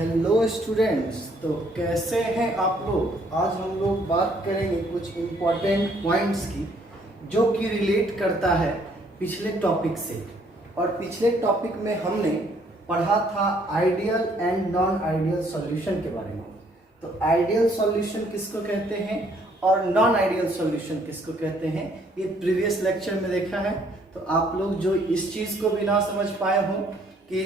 Hello students. तो कैसे हैं आप लोग। आज हम लोग बात करेंगे कुछ इम्पोर्टेंट पॉइंट्स की जो कि रिलेट करता है पिछले टॉपिक से। और पिछले टॉपिक में हमने पढ़ा था ideal and non ideal solution के बारे में। तो आइडियल सॉल्यूशन किसको कहते हैं और नॉन आइडियल सॉल्यूशन किसको कहते हैं, ये प्रीवियस लेक्चर में देखा है। तो आप लोग जो इस चीज़ को भी ना समझ पाए हों कि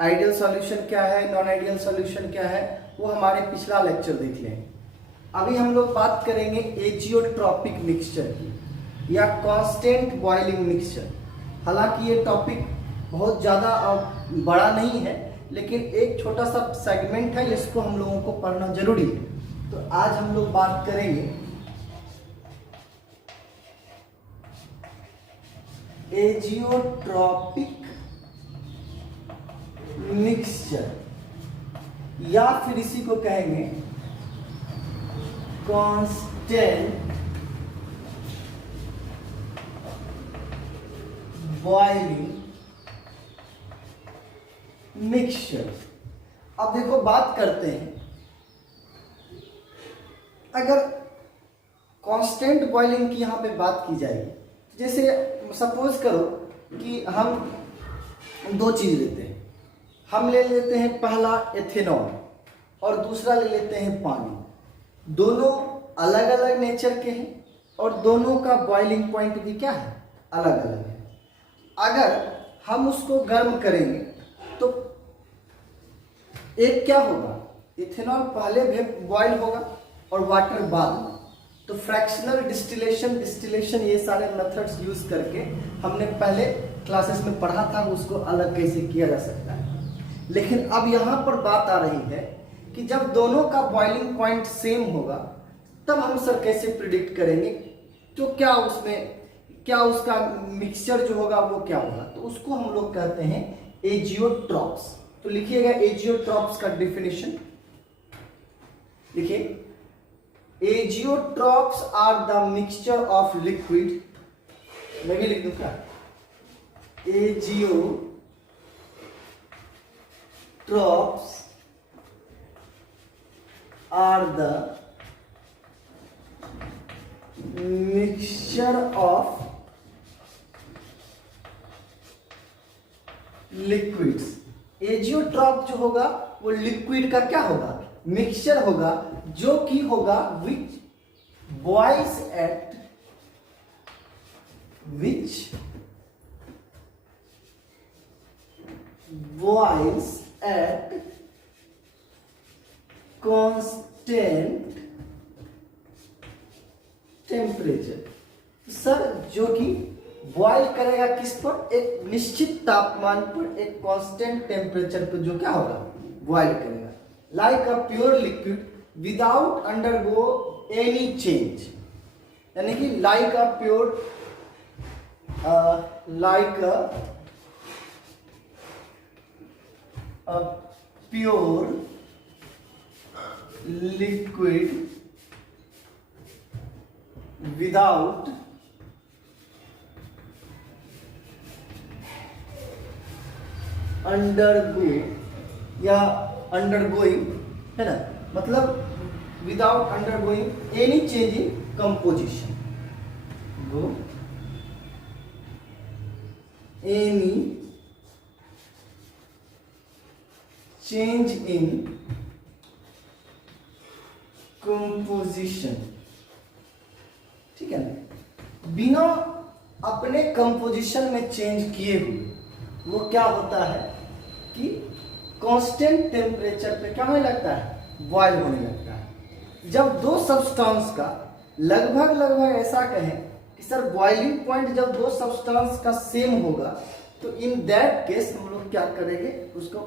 आइडियल सॉल्यूशन क्या है, नॉन आइडियल सॉल्यूशन क्या है, वो हमारे पिछला लेक्चर देख लें। अभी हम लोग बात करेंगे एजियोट्रॉपिक मिक्सचर की या कांस्टेंट बॉइलिंग मिक्सचर। हालांकि ये टॉपिक बहुत ज़्यादा बड़ा नहीं है, लेकिन एक छोटा सा सेगमेंट है जिसको हम लोगों को पढ़ना जरूरी है। तो आज हम लोग बात करेंगे एजियोट्रॉपिक मिक्सचर या फिर इसी को कहेंगे कांस्टेंट बॉइलिंग मिक्सचर। अब देखो बात करते हैं, अगर कांस्टेंट बॉइलिंग की यहां पे बात की जाएगी, जैसे सपोज करो कि हम दो चीज लेते हैं। हम ले लेते हैं पहला एथेनॉल और दूसरा ले लेते हैं पानी। दोनों अलग अलग नेचर के हैं और दोनों का बॉइलिंग पॉइंट भी क्या है, अलग अलग है। अगर हम उसको गर्म करेंगे तो एक क्या होगा, इथेनॉल पहले बॉइल होगा और वाटर बाद में। तो फ्रैक्शनल डिस्टिलेशन ये सारे मेथड्स यूज करके हमने पहले क्लासेस में पढ़ा था, उसको अलग कैसे किया जा सकता है। लेकिन अब यहाँ पर बात आ रही है कि जब दोनों का बॉइलिंग पॉइंट सेम होगा तब हम सर कैसे प्रिडिक्ट करेंगे, तो क्या उसका मिक्सचर जो होगा वो क्या होगा। तो उसको हम लोग कहते हैं एजियोट्रॉप्स। तो लिखिएगा एजियोट्रॉप्स का डेफिनेशन लिखिए। Azeotropes are the mixture of liquid, मैं भी लिख दूं क्या, azeotropes are the mixture of liquids. Azeotrope जो होगा वो लिक्विड का क्या होगा, मिक्सचर होगा, जो कि होगा which boils at constant temperature. Sir जो कि बॉयल करेगा किस पर, एक निश्चित तापमान पर, एक कांस्टेंट टेम्परेचर पर जो क्या होगा, बॉयल करेगा। Like a pure liquid without undergo any change, यानी कि like a pure liquid without undergo या अंडरगोइंग, है ना, मतलब without undergoing any change in composition, go any change in composition, ठीक है ना। बिना अपने कंपोजिशन में चेंज किए हुए वो क्या होता है कि कांस्टेंट टेम्परेचर पे क्या होने लगता है, बॉयल होने लगता है। जब दो सब्सटेंस का लगभग ऐसा कहें कि सर बॉइलिंग पॉइंट जब दो सब्सटेंस का सेम होगा, तो इन दैट केस हम लोग क्या करेंगे, उसको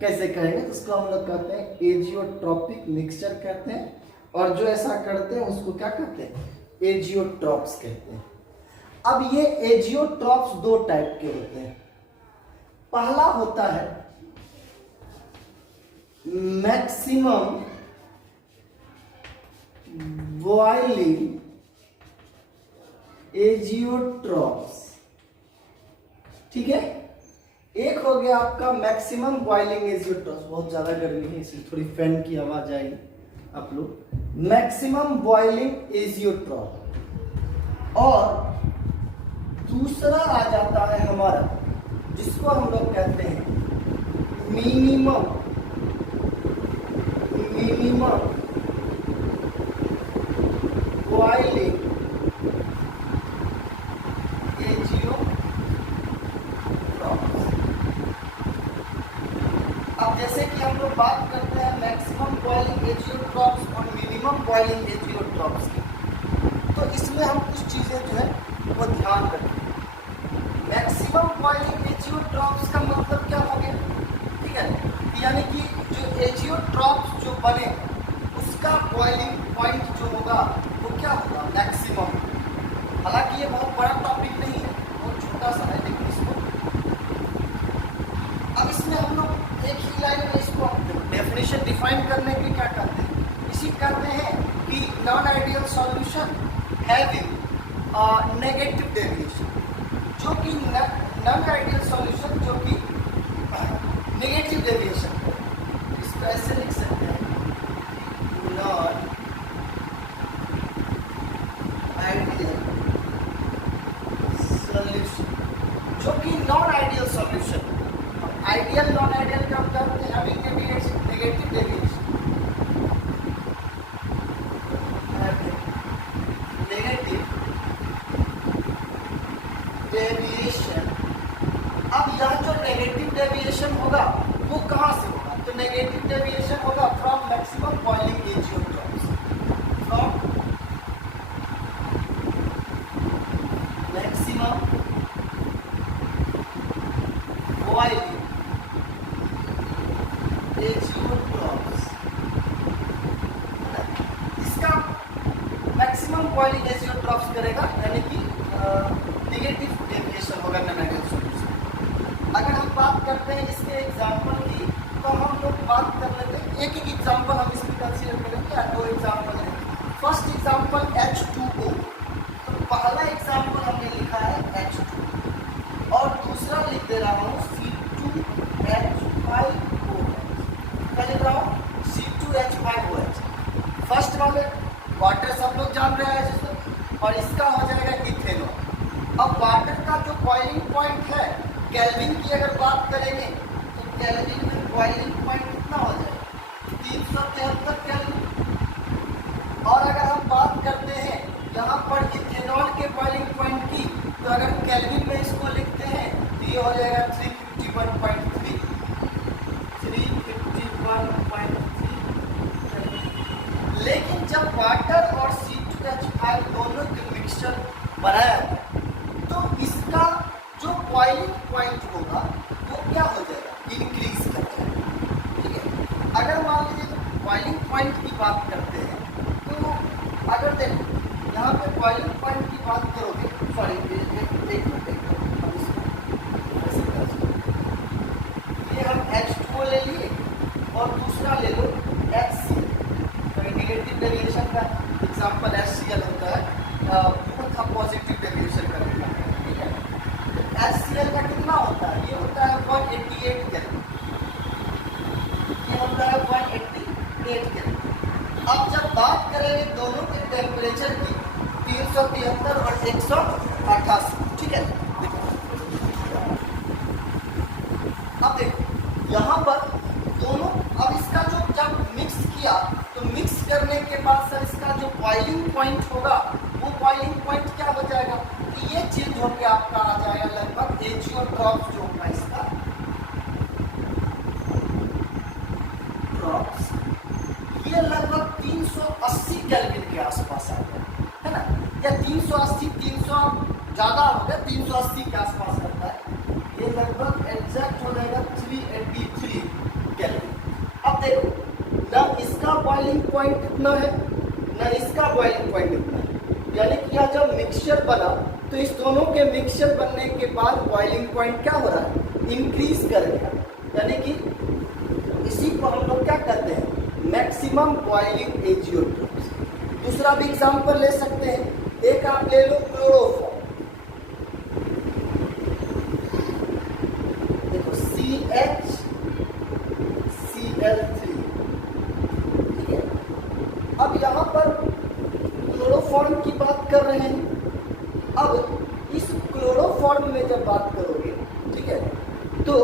कैसे कहेंगे, तो उसको हम लोग कहते हैं एजियोट्रॉपिक मिक्सचर कहते हैं। और जो ऐसा करते हैं उसको क्या कहते हैं, एजियोट्रॉप्स कहते हैं। अब ये एजियोट्रॉप्स दो टाइप के होते हैं। पहला होता है मैक्सिमम बॉइलिंग एजियोट्रॉप्स, ठीक है। एक हो गया आपका मैक्सिमम बॉइलिंग एजियोट्रॉप्स, बहुत ज्यादा गर्मी है इसलिए थोड़ी फैन की आवाज आएगी आप लोग। मैक्सिमम बॉइलिंग एजियोट्रॉप, और दूसरा आ जाता है हमारा जिसको हम लोग कहते हैं मिनिमम बॉइलिंग एजियोट्रॉप्स। अब जैसे कि हम लोग बात करते हैं मैक्सिमम बॉइलिंग एजियोट्रॉप्स और मिनिमम बॉइलिंग एजियोट्रॉप्स की, तो इसमें हम कुछ चीजें जो है वो ध्यान रखें। मैक्सिमम बॉइलिंग एजियोट्रॉप्स का मतलब क्या हो गया, ठीक है, यानी कि जो एजियोट्रॉप्स जो बने उसका बॉइलिंग पॉइंट जो होगा वो क्या होगा, मैक्सिमम। हालांकि ये बहुत बड़ा टॉपिक नहीं है, बहुत छोटा सा है, लेकिन इसको अब इसमें हम लोग एक ही लाइन में इसको डेफिनेशन डिफाइन करने के क्या करते हैं, इसी करते हैं कि non ideal solution having negative deviation, जो कि नॉन आइडियल सॉल्यूशन जो कि नेगेटिव डेविएशन है, इसको ऐसे लिख सकते हैं नॉन आइडियल सॉल्यूशन, जो कि non ideal solution. Ideal non ideal का मतलब है having negative deviation, negative deviation. अब यह जो नेगेटिव डेविएशन होगा वो कहां से होगा, तो नेगेटिव डेविएशन होगा from maximum boiling azeotropes, from maximum boiling azeotropes. इसका मैक्सिमम बॉइलिंग एजियोट्रॉप्स करेगा, यानी कि नेगेटिव डेविएशन होगा नॉन आइडियल सॉल्यूशन। अगर हम बात करते हैं इसके एग्जांपल की, तो हम लोग बात कर लेते हैं एक एक एग्जांपल हम इसमें कंसीडर करेंगे, या दो एग्जांपल है। फर्स्ट एग्जांपल H2O, तो पहला एग्जांपल हमने लिखा है H2 और दूसरा लिख दे रहा हूँ C2H5OH, क्या लिख रहा हूँ C2H5OH। फर्स्ट वाले वाटर सब लोग जान रहे हैं जिसको, और इसका हो जाएगा इथेनॉल। अब वाटर का जो बॉइलिंग पॉइंट है, केल्विन की अगर बात करेंगे तो केल्विन में बॉइलिंग पॉइंट कितना हो जाएगा, 373 केल्विन। और अगर हम बात करते हैं यहाँ पर इथेनॉल के बॉइलिंग पॉइंट की, तो अगर केल्विन में इसको लिखते हैं तो ये हो जाएगा 351.3, 351.3। लेकिन जब वाटर और C2H5 दोनों के मिक्सचर बनाया तो इसका जो बॉइलिंग पॉइंट होगा वो क्या हो जाएगा, इंक्रीज कर जाएगा, ठीक है। अगर मान लीजिए बॉइलिंग पॉइंट की बात करते हैं, तो अगर देखो यहाँ पे बॉइलिंग पॉइंट की बात करोगे, सॉरी एक मिनट, ये हम H2O ले लिए और दूसरा ले लो HCl, तो नेगेटिव डेविएशन का एग्जांपल HCl होता है, बहुत हम पॉजिटिव डेविएशन करेंगे, ठीक है। HCl का कितना होता है, ये होता है 188 केल्विन, ये होता है 188 केल्विन। अब जब बात करेंगे दोनों के टेम्परेचर की, 373 और 188, ठीक है। देखो अब देखो यहाँ पर दोनों, अब इसका जो जब मिक्स किया तो मिक्स करने के बाद सर इसका जो बॉइलिंग पॉइंट होगा वो बॉइलिंग पॉइंट क्या हो जाएगा, तो ये चेंज होकर आपका आ जाएगा लगभग एजियोट्रॉप्स जो होगा इसका ड्रॉप्स, ये लगभग 380 केल्विन के आसपास आ गया है ना, या 380, 300 ज्यादा हो गया, 380 के आसपास रहता है, ये लगभग एग्जैक्ट हो जाएगा 383 केल्विन। अब देखो ना इसका बॉइलिंग पॉइंट कितना है, ना इसका बॉइलिंग पॉइंट कितना है, यानी कि यह जब मिक्सचर बना तो इस दोनों के मिक्सचर बनने के बाद बॉइलिंग पॉइंट क्या हो रहा है, इंक्रीज कर गया, यानी कि इसी को हम लोग क्या कहते हैं, मैक्सिमम बॉइलिंग एजियोट्रॉप्स। दूसरा भी एग्जांपल ले सकते हैं, एक आप ले लो क्लोरोफॉर्म, देखो रहे हैं। अब इस क्लोरोफॉर्म में जब बात करोगे, ठीक है, तो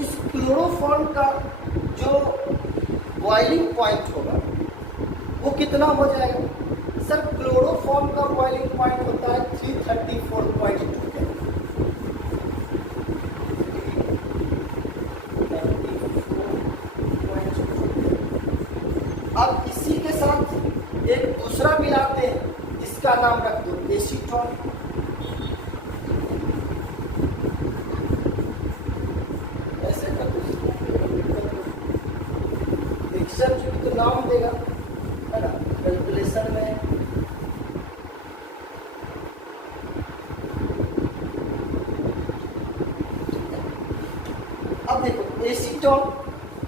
इस क्लोरोफॉर्म का जो बॉइलिंग पॉइंट होगा वो कितना हो जाएगा? सर क्लोरोफॉर्म का बॉइलिंग पॉइंट होता है 334.2 केल्विन। अब इसी के साथ एक दूसरा मिलाते हैं जिसका नाम रख दो एसीटोन। ऐसे कर दो, मिक्सर जो भी तो नाम देगा, है ना, कैलकुलेशन में। अब देखो एसीटोन,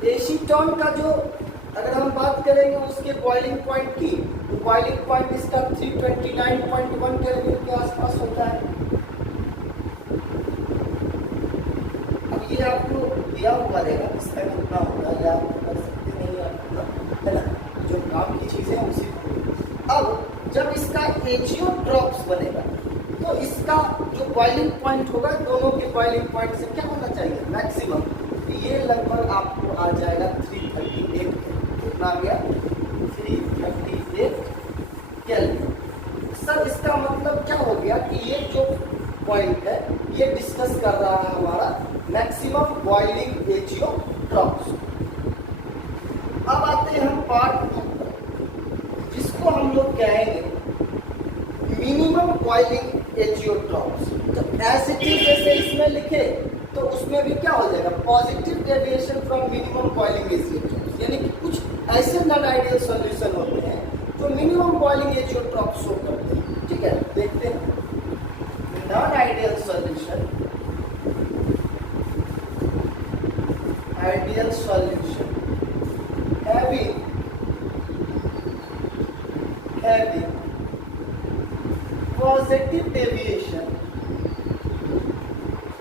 एसीटोन का जो अगर हम बात करेंगे उसके बॉइलिंग पॉइंट की, तो बॉइलिंग पॉइंट इसका 329.1 केल्विन के आसपास होता है। अब ये आपको दिया हुआ रहेगा इसका कितना होगा, या आप कर सकते नहीं आप, है ना, जो काम की चीजें हैं उसी। अब जब इसका एजियोट्रॉप्स बनेगा तो इसका जो बॉइलिंग पॉइंट होगा दोनों के बॉइलिंग पॉइंट से क्या होना चाहिए मैक्सिमम, ये लगभग आपको आ जाएगा 338। कितना आ गया? 338 केल्विन। सर इसका मतलब क्या हो गया कि ये जो पॉइंट है ये डिस्कस कर रहा है हमारा मैक्सिमम बॉइलिंग एजियोट्रॉप्स। अब आते हैं हम पार्ट 2 पर, जिसको हम लोग कहेंगे मिनिमम बॉइलिंग एजियोट्रॉप्स। तो ऐसे चीज जैसे इसमें लिखे तो उसमें भी क्या हो जाएगा? Positive deviation from minimum boiling azeotropes, यानी कि कुछ ऐसे नॉन आइडियल सॉल्यूशन होते हैं जो मिनिमम बॉइलिंग एजियोट्रॉप्स शो करते हैं। ठीक है, देखते हैं non ideal solution, ideal solution having positive deviation,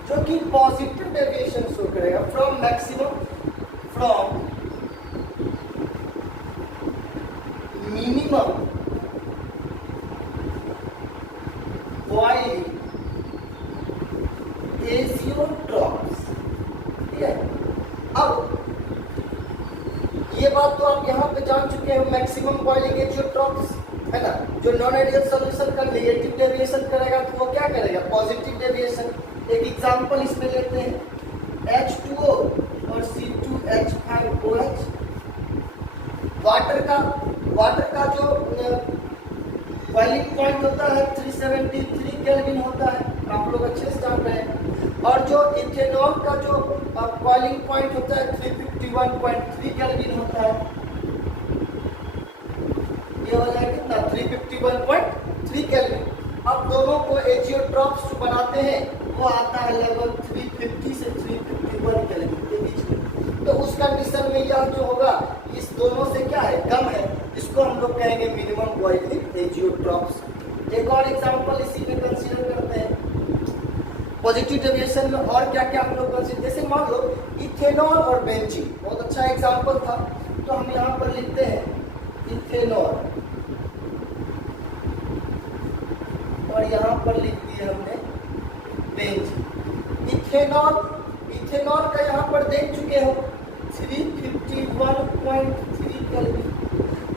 जो कि पॉजिटिव डेविएशन शो करेगा from maximum, from minimum boiling azeotropes. ठीक है, अब ये बात तो आप यहाँ पे जान चुके हैं, मैक्सिमम बॉइलिंग एजियोट्रॉप्स, है ना, जो नॉन आइडियल सॉल्यूशन का नेगेटिव डेविएशन करेगा तो वो क्या करेगा? Positive deviation. एक एग्जांपल इसमें लेते हैं, H2O और C2H5OH। वाटर का जो बॉइलिंग पॉइंट होता है 373 केल्विन होता है, आप लोग अच्छे से जान रहे हैं। और जो इथेनॉल का जो बॉइलिंग पॉइंट होता है 351.3 केल्विन होता है। ये हो जाएगा कितना? 351.3 केल्विन। अब दोनों को एजियोट्रॉप्स बनाते हैं वो आता है लगभग 350 से 351 केल्विन के बीच में। तो उस कंडीशन में यह जो होगा इस दोनों से क्या है? कम है, इसको हम लोग कहेंगे मिनिमम बॉइलिंग एजियोट्रॉप्स। एक और एग्जांपल इसी में कंसीडर करते हैं पॉजिटिव डेविएशन में। और क्या क्या हम लोग कंसीडर, जैसे मान लो इथेनॉल और बेंजीन, बहुत अच्छा एग्जांपल था, तो हम यहाँ पर लिखते हैं इथेनॉल और यहाँ पर लिख दिया हमने बेंजीन। इथेनॉल का यहाँ पर देख चुके हो 351.3 केल्विन,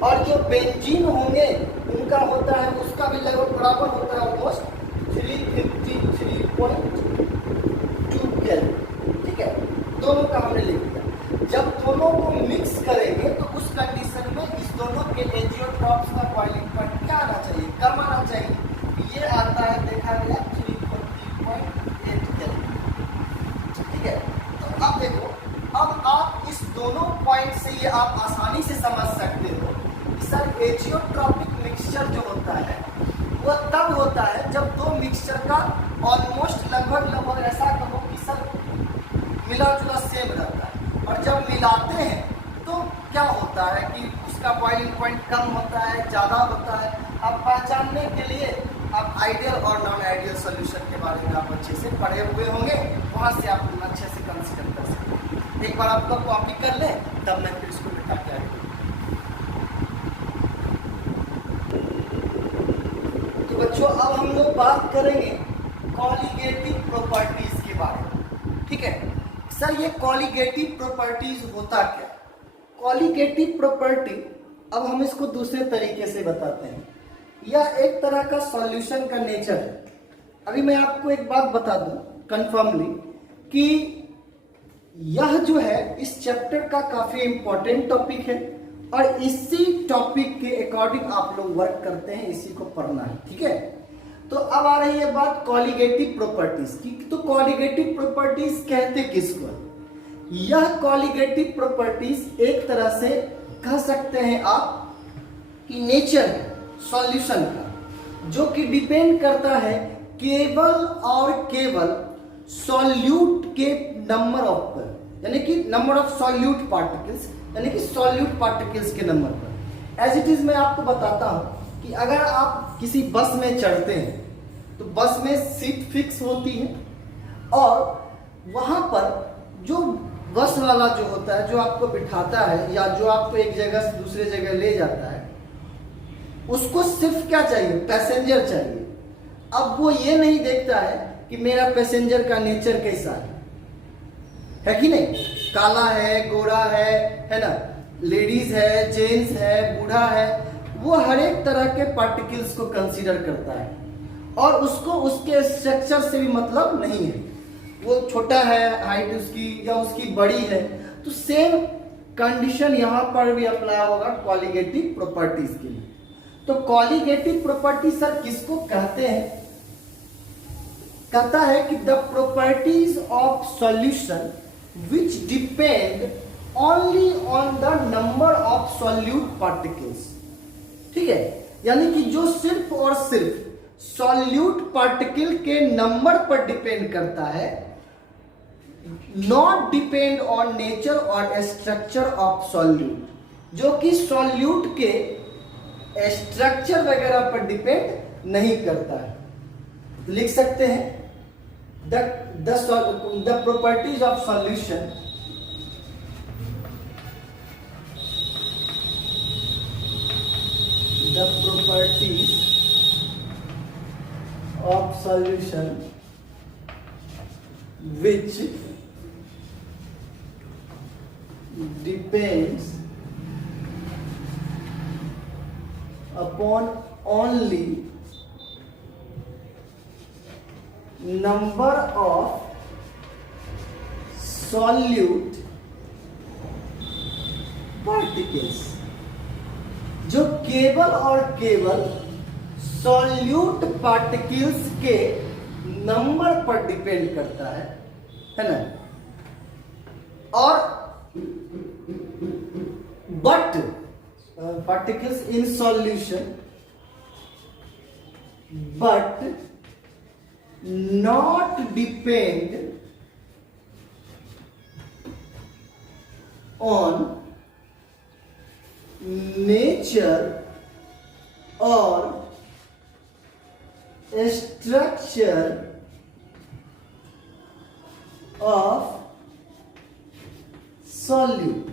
और जो बेंजीन होंगे उनका होता है, उसका भी लगभग बराबर होता है ऑलमोस्ट 353.2 केल्विन। ठीक है, दोनों का हमने लिख दिया। जब दोनों को मिक्स करेंगे तो उस कंडीशन में इस दोनों के एजियोट्रॉप्स का बॉइलिंग पॉइंट क्या आना चाहिए? कम आना चाहिए। ये आता है, देखा गया 340.8 केल्विन। ठीक है, तो अब देखो, अब आप इस दोनों पॉइंट से ये आप आसानी से समझ सकते हो कि सर एजियोट्रॉपिक मिक्सचर जो होता है वो तब होता है जब दो मिक्सचर का ऑलमोस्ट लगभग ऐसा कहो कि सर मिला जुला सेम रहता है, और जब मिलाते हैं तो क्या होता है कि उसका बॉइलिंग पॉइंट कम होता है, ज़्यादा होता है। अब पहचानने के लिए आप आइडियल और नॉन आइडियल सॉल्यूशन के बारे में आप अच्छे से पढ़े हुए होंगे, वहाँ से आप अच्छे से कंसिडर कर सकते हैं। एक बार आपका कॉपी कर ले, तब मैं फिर इसको बिठा के आएगा। बच्चों अब हम लोग बात करेंगे कॉलिगेटिव प्रॉपर्टीज के बारे में। ठीक है सर, ये कॉलिगेटिव प्रॉपर्टीज होता क्या? कॉलिगेटिव प्रॉपर्टी, अब हम इसको दूसरे तरीके से बताते हैं। यह एक तरह का सॉल्यूशन का नेचर है। अभी मैं आपको एक बात बता दूं कंफर्मली कि यह जो है इस चैप्टर का काफी इंपॉर्टेंट टॉपिक है और इसी टॉपिक के अकॉर्डिंग आप लोग वर्क करते हैं, इसी को पढ़ना है। ठीक है, तो अब आ रही है बात कॉलिगेटिव प्रॉपर्टीज की। तो कॉलिगेटिव प्रॉपर्टीज कहते किसको? यह कॉलिगेटिव प्रॉपर्टीज एक तरह से कह सकते हैं आप कि नेचर है सॉल्यूशन का, जो कि डिपेंड करता है केवल और केवल सॉल्यूट के नंबर ऑफ पर, यानी कि नंबर ऑफ सॉल्यूट पार्टिकल्स, यानी कि सॉल्यूट पार्टिकल्स के नंबर पर। एज इट इज मैं आपको बताता हूं कि अगर आप किसी बस में चढ़ते हैं तो बस में सीट फिक्स होती है और वहां पर जो बस वाला जो होता है, जो आपको बिठाता है या जो आपको एक जगह से दूसरे जगह ले जाता है, उसको सिर्फ क्या चाहिए? पैसेंजर चाहिए। अब वो ये नहीं देखता है कि मेरा पैसेंजर का नेचर कैसा है कि नहीं, काला है, गोरा है ना, लेडीज है, जेंट्स है, बूढ़ा है, वो हर एक तरह के पार्टिकल्स को कंसीडर करता है और उसको उसके स्ट्रक्चर से भी मतलब नहीं है। वो छोटा है हाइट उसकी या उसकी बड़ी है, तो सेम कंडीशन यहां पर भी अप्लाई होगा कॉलिगेटिव प्रॉपर्टीज के लिए। तो कॉलिगेटिव प्रॉपर्टी सर किसको कहते हैं? कहता है कि the properties of solution which depend only on the number of solute particles. ठीक है, यानी कि जो सिर्फ और सिर्फ सॉल्यूट पार्टिकल के नंबर पर डिपेंड करता है, नॉट डिपेंड ऑन नेचर और स्ट्रक्चर ऑफ सॉल्यूट, जो कि सॉल्यूट के स्ट्रक्चर वगैरह पर डिपेंड नहीं करता है। तो लिख सकते हैं the properties of solution the properties of solution which depends upon only number of solute particles, जो केवल और केवल सॉल्यूट पार्टिकल्स के नंबर पर डिपेंड करता है ना। और but particles in solution but not depend on nature और स्ट्रक्चर ऑफ सॉल्यूट,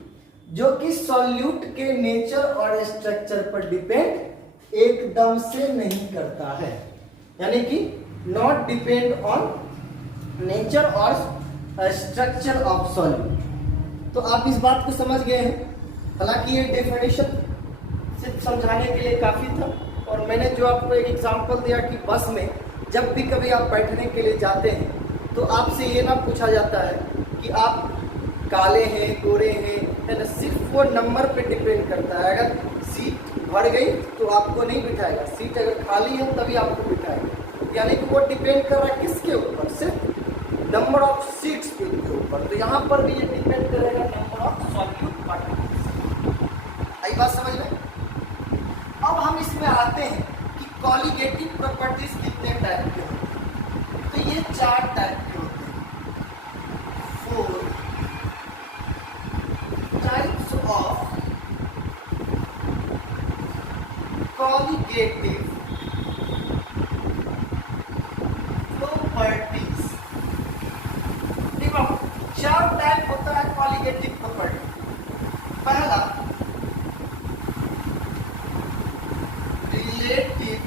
जो कि सॉल्यूट के नेचर और स्ट्रक्चर पर डिपेंड एकदम से नहीं करता है, यानी कि नॉट डिपेंड ऑन नेचर और स्ट्रक्चर ऑफ सॉल्यूट। तो आप इस बात को समझ गए हैं। हालांकि ये डेफिनेशन सिर्फ समझाने के लिए काफी था और मैंने जो आपको एक एग्जांपल दिया कि बस में जब भी कभी आप बैठने के लिए जाते हैं तो आपसे ये ना पूछा जाता है कि आप काले हैं, गोरे हैं, है ना, सिर्फ वो नंबर पे डिपेंड करता है। अगर सीट भर गई तो आपको नहीं बिठाएगा, सीट अगर खाली है तभी आपको बिठाएगा, यानी कि वो डिपेंड कर रहा है किसके ऊपर? सिर्फ नंबर ऑफ सीट्स के ऊपर। तो यहाँ पर भी ये डिपेंड करेगा नंबर ऑफ सॉल्यूट पार्टिकल्स। आई बात समझ में? अब हम इसमें आते हैं कि कॉलिगेटिव प्रॉपर्टीज कितने टाइप के होते हैं। तो ये 4 टाइप के होते हैं। 4 टाइप्स ऑफ कॉलिगेटिव प्रॉपर्टीज। देखो 4 टाइप होता है कॉलिगेटिव प्रॉपर्टी। पहला relative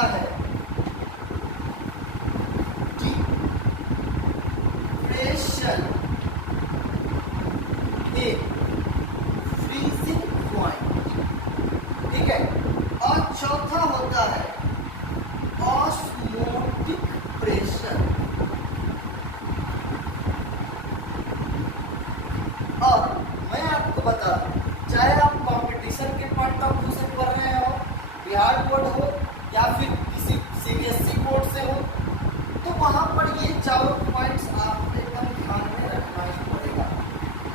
होता है डिप्रेशन इन फ्रीजिंग पॉइंट, ठीक है। और चौथा होता है ऑस्मोटिक प्रेशर। और मैं आपको बता, चाहे आप कंपटीशन के पॉइंट ऑफ व्यू से पढ़ रहे हो, बिहार बोर्ड हो या फिर किसी सीबीएसई बोर्ड से हो, तो वहां पर ये चारों पॉइंट्स आपको एकदम ध्यान में रखना ही पड़ेगा,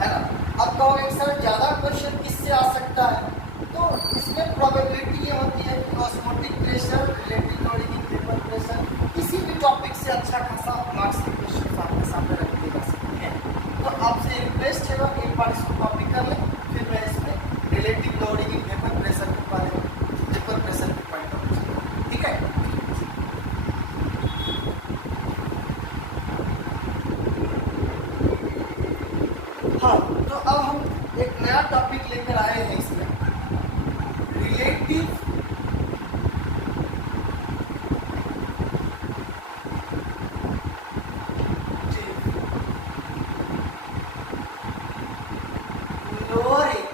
है ना। अब कहोगे सर ज्यादा क्वेश्चन किससे आ सकता है, तो इसमें प्रोबेबिलिटी ये होती है कि osmotic pressure, relative loading in vapour pressure, किसी भी टॉपिक से अच्छा खासा मार्क्स के क्वेश्चन आपके सामने रख दिए जा सकते हैं। तो आपसे रिक्वेस्ट है एक बार इसको कॉपी कर लें, फिर मैं इसमें relative loading in vapour pressure के बारे में, वेपर प्रेशर के पॉइंट ऑफ व्यू, ठीक है। हाँ, तो अब हम एक नया टॉपिक लेकर आए हैं इसमें, relative lowering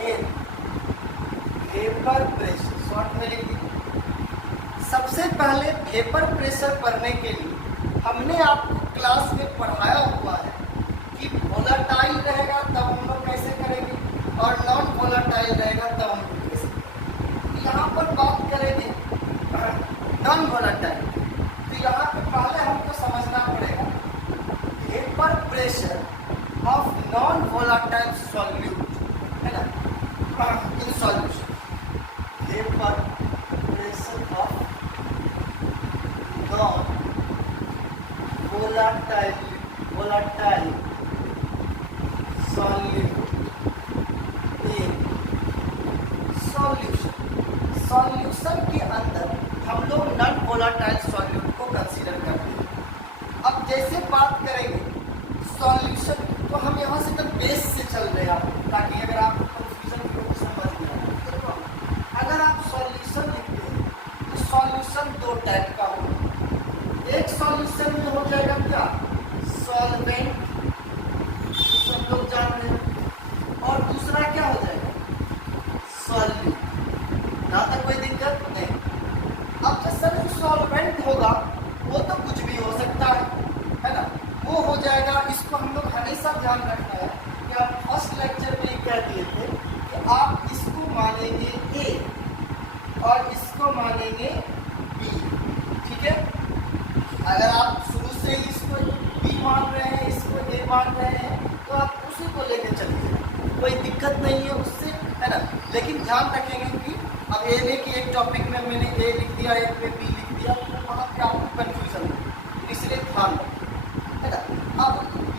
in vapour pressure, short में लिख दिया। सबसे पहले वेपर प्रेशर पढ़ने के लिए हमने आपको क्लास में पढ़ाया हुआ है कि वोलाटाइल रहेगा तब हम लोग कैसे करेंगे और नॉन वोलाटाइल रहेगा तब हम लोग कैसे करेंगे। यहाँ पर बात करेंगे नॉन वोलाटाइल, तो यहाँ पे पहले हमको समझना पड़ेगा vapour pressure of non volatile solute, है ना, in solution. Vapour pressure of non volatile solute in solution के अंदर हम लोग नॉन वोलाटाइल सॉल्यूट को कंसीडर करते हैं। अब जैसे बात करेंगे सॉल्यूशन, तो हम यहाँ से तक बेस से चल रहे हैं ताकि अगर आप कंफ्यूजन को समझ में आए। अगर आप सॉल्यूशन लिखते हैं तो सॉल्यूशन दो टाइप का होगा। एक सॉल्यूशन में हो जाएगा क्या, सॉल्वेंट, सब लोग जान रहे हैं, और दूसरा क्या हो जाएगा, सॉल्यूट। ना तक कोई दिक्कत नहीं। अब जो सर सॉल्वेंट होगा वो तो कुछ भी हो सकता है ना, वो हो जाएगा। इसको हम लोग हमेशा ध्यान रखना है कि आप फर्स्ट लेक्चर में कह दिए थे कि आप इसको मानेंगे ए और इसको मानेंगे बी, ठीक है। अगर आप शुरू से इसको बी मान रहे हैं, इसको ए मान रहे हैं, तो आप उसी को लेकर चलिए, कोई दिक्कत नहीं है उससे, है ना। लेकिन ध्यान रखेंगे कि अब ए ने कि एक टॉपिक में मैंने ए लिख दिया, एक में बी लिख दिया, तो वहाँ पे आपको कन्फ्यूजन हो, इसलिए ध्यान रखें, है ना। अब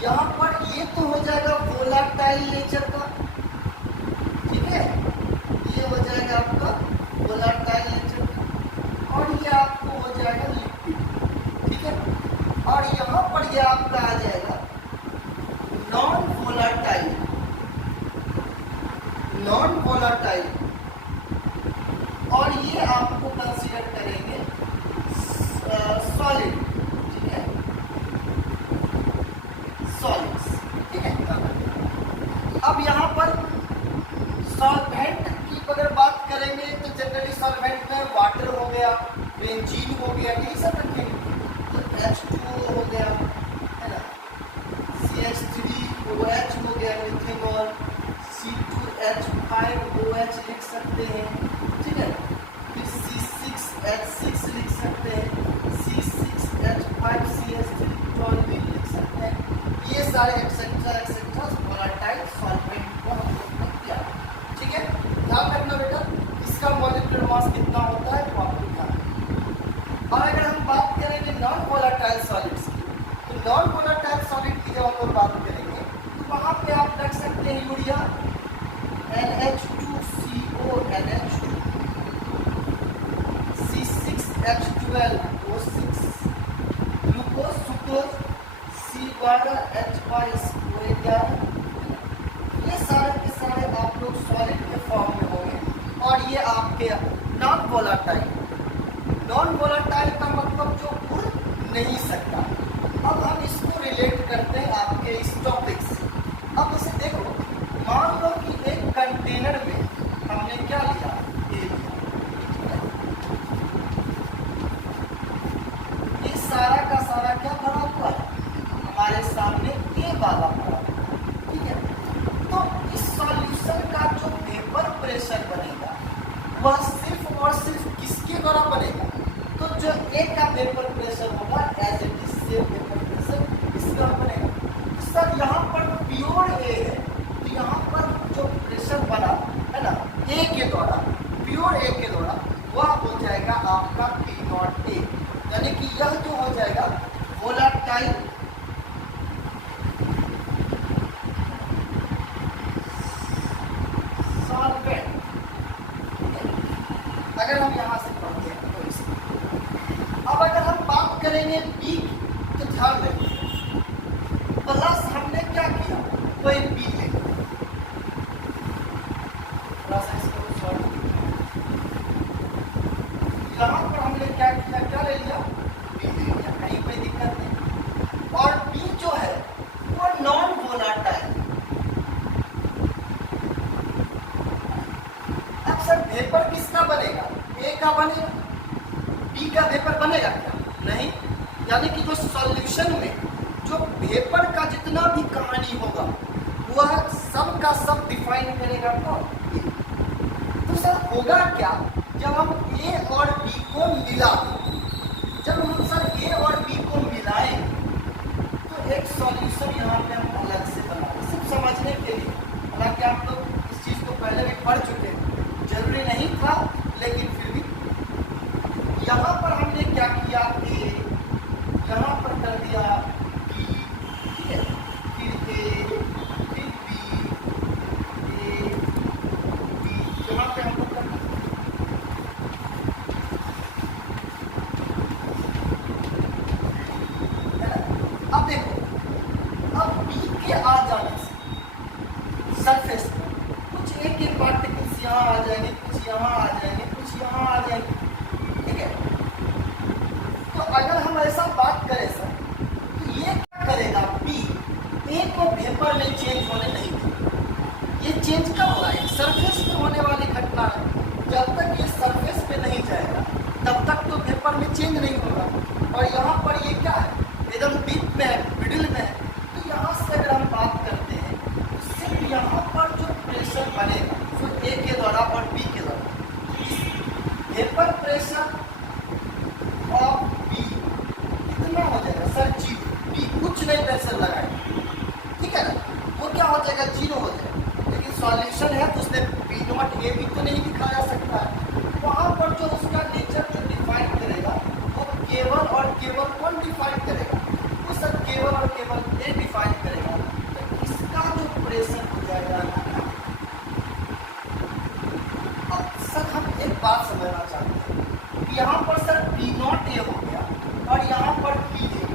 यहाँ पर ये तो हो जाएगा वोलाटाइल नेचर का, ठीक है, ये हो जाएगा आपका वोलाटाइल नेचर का, और ये आपको हो जाएगा लिक्विड, ठीक है। और यहाँ पर ये आपका आ जाएगा नॉन वोलाटाइल, और ये आपको कंसीडर करेंगे सॉलिड, ठीक है, सॉलिड्स, ठीक है। अब यहाँ पर सॉल्वेंट की अगर बात करेंगे तो जनरली सॉल्वेंट में वाटर हो गया, बेंजीन हो गया, यही सब रखेंगे। तो H2O हो गया, है ना, CH3OH हो गया, मिथेनॉल, C2H5OH लिख सकते हैं, ठीक है। फिर C6H6 लिख सकते हैं, C6H5CH3 भी लिख सकते हैं। ये सारे एक्सेट्रा एक्सेट्रा वोलाटाइल सॉल्वेंट को हम लोग ने किया, ठीक है। ध्यान रखना बेटा, इसका मॉलिक्यूलर मास कितना होता है वो आपको ध्यान रखना। और अगर हम बात करेंगे नॉन वोलाटाइल सॉलिड्स की, तो नॉन वोलाटाइल सॉलिड की जब हम लोग बात करेंगे तो वहाँ पे आप रख सकते हैं urea NH2CO NH2, C6H12O6, glucose sucrose C12H5SO11, ये सारे के सारे आप लोग सॉलिड के फॉर्म में होंगे। और ये आपके नॉन वोलाटाइल, नॉन वोलाटाइल का मतलब जो उड़ नहीं सकता। अब हम इसको रिलेट करते हैं आपके इस टॉपिक से। अब इसे देखो, मान लो कि एक कंटेनर में हमने क्या लिया, ए लिया, ये सारा का सारा क्या भरा हुआ है, हमारे सामने ए वाला भरा, ठीक है। तो इस सॉल्यूशन का जो वेपर प्रेशर बनेगा वह सिर्फ और सिर्फ किसके द्वारा बनेगा, तो जो ए का वेपर प्रेशर होगा as it is same vapour pressure इसका बनेगा। सर यहाँ पर प्योर ए है, तो यहाँ पर जो प्रेशर बना है ना ए के द्वारा, प्योर ए के द्वारा, वह हो जाएगा आपका पी नॉट ए, यानी कि यह जो हो जाएगा वोलाटाइल सॉल्वेंट। अगर हम यहाँ से पढ़ते हैं तो इसको, अब अगर हम बात करेंगे बी तो ध्यान रखिए, प्लस हमने क्या किया, कोई बी ले प्लस इसको सॉल्व, यहाँ पर हमने क्या किया, क्या ले लिया, बी ले लिया, कहीं कोई दिक्कत नहीं। और बी जो है वो नॉन वोलाटाइल। अब सर वेपर किसका बनेगा, ए का बनेगा, बी का वेपर बनेगा क्या, नहीं। यानी कि जो सॉल्यूशन में जो वेपर का जितना भी कहानी होगा वह सब का सब डिफाइन करेगा कौन, ए। तो सर होगा क्या, जब हम ए और बी को मिला, जब हम सर ए और बी को मिलाएं तो एक सॉल्यूशन यहाँ पे हम अलग से बनाएं, सिर्फ समझने के लिए। हालांकि आप लोग इस चीज को पहले भी पढ़ चुके हैं, जरूरी नहीं था, लेकिन फिर भी यहाँ पर हमने क्या किया, ए यहाँ पर कर दिया बी, ठीक है, फिर ए, फिर बी, ए, बी, यहाँ पे हम लोग कर अब देखो, अब बी के आ जाने से सरफेस पर कुछ एक एक पार्टिकल्स यहाँ आ जाएंगे, कुछ यहाँ आ जाएंगे, कुछ यहाँ आ जाएंगे, ठीक है। तो अगर हम ऐसा बात करें सर, तो ये क्या करेगा, बी ए को वेपर में चेंज होने नहीं देगा। ये चेंज कब होगा, एक सरफेस पे होने वाली घटना है, जब तक ये सरफेस पे नहीं जाएगा तब तक तो वेपर में चेंज नहीं होगा। और यहाँ पर ये क्या है, एकदम डीप में है, मिडिल में है। तो यहाँ से अगर हम बात करते हैं तो सिर्फ यहाँ पर जो प्रेशर बनेगा सिर्फ ए के द्वारा और बी के द्वारा, वेपर प्रेशर ऑफ बी कितना हो जाएगा सर, जीरो। बी कुछ नहीं प्रेशर लगाएगा, ठीक है ना, वो क्या हो जाएगा, जीरो हो जाएगा। लेकिन सॉल्यूशन है तो उसने बी नॉट ए बी तो नहीं लिखा जा सकता है। वहाँ पर जो उसका नेचर जो डिफाइन करेगा वो केवल और केवल कौन डिफाइन करेगा, वो सर केवल और केवल ए डिफाइन करेगा। तो इसका जो प्रेशर हो जाएगा, अब सर हम एक बात समझना चाहते हैं, यहाँ पर सर बी नॉट ए हो गया और यहाँ पर बी ए,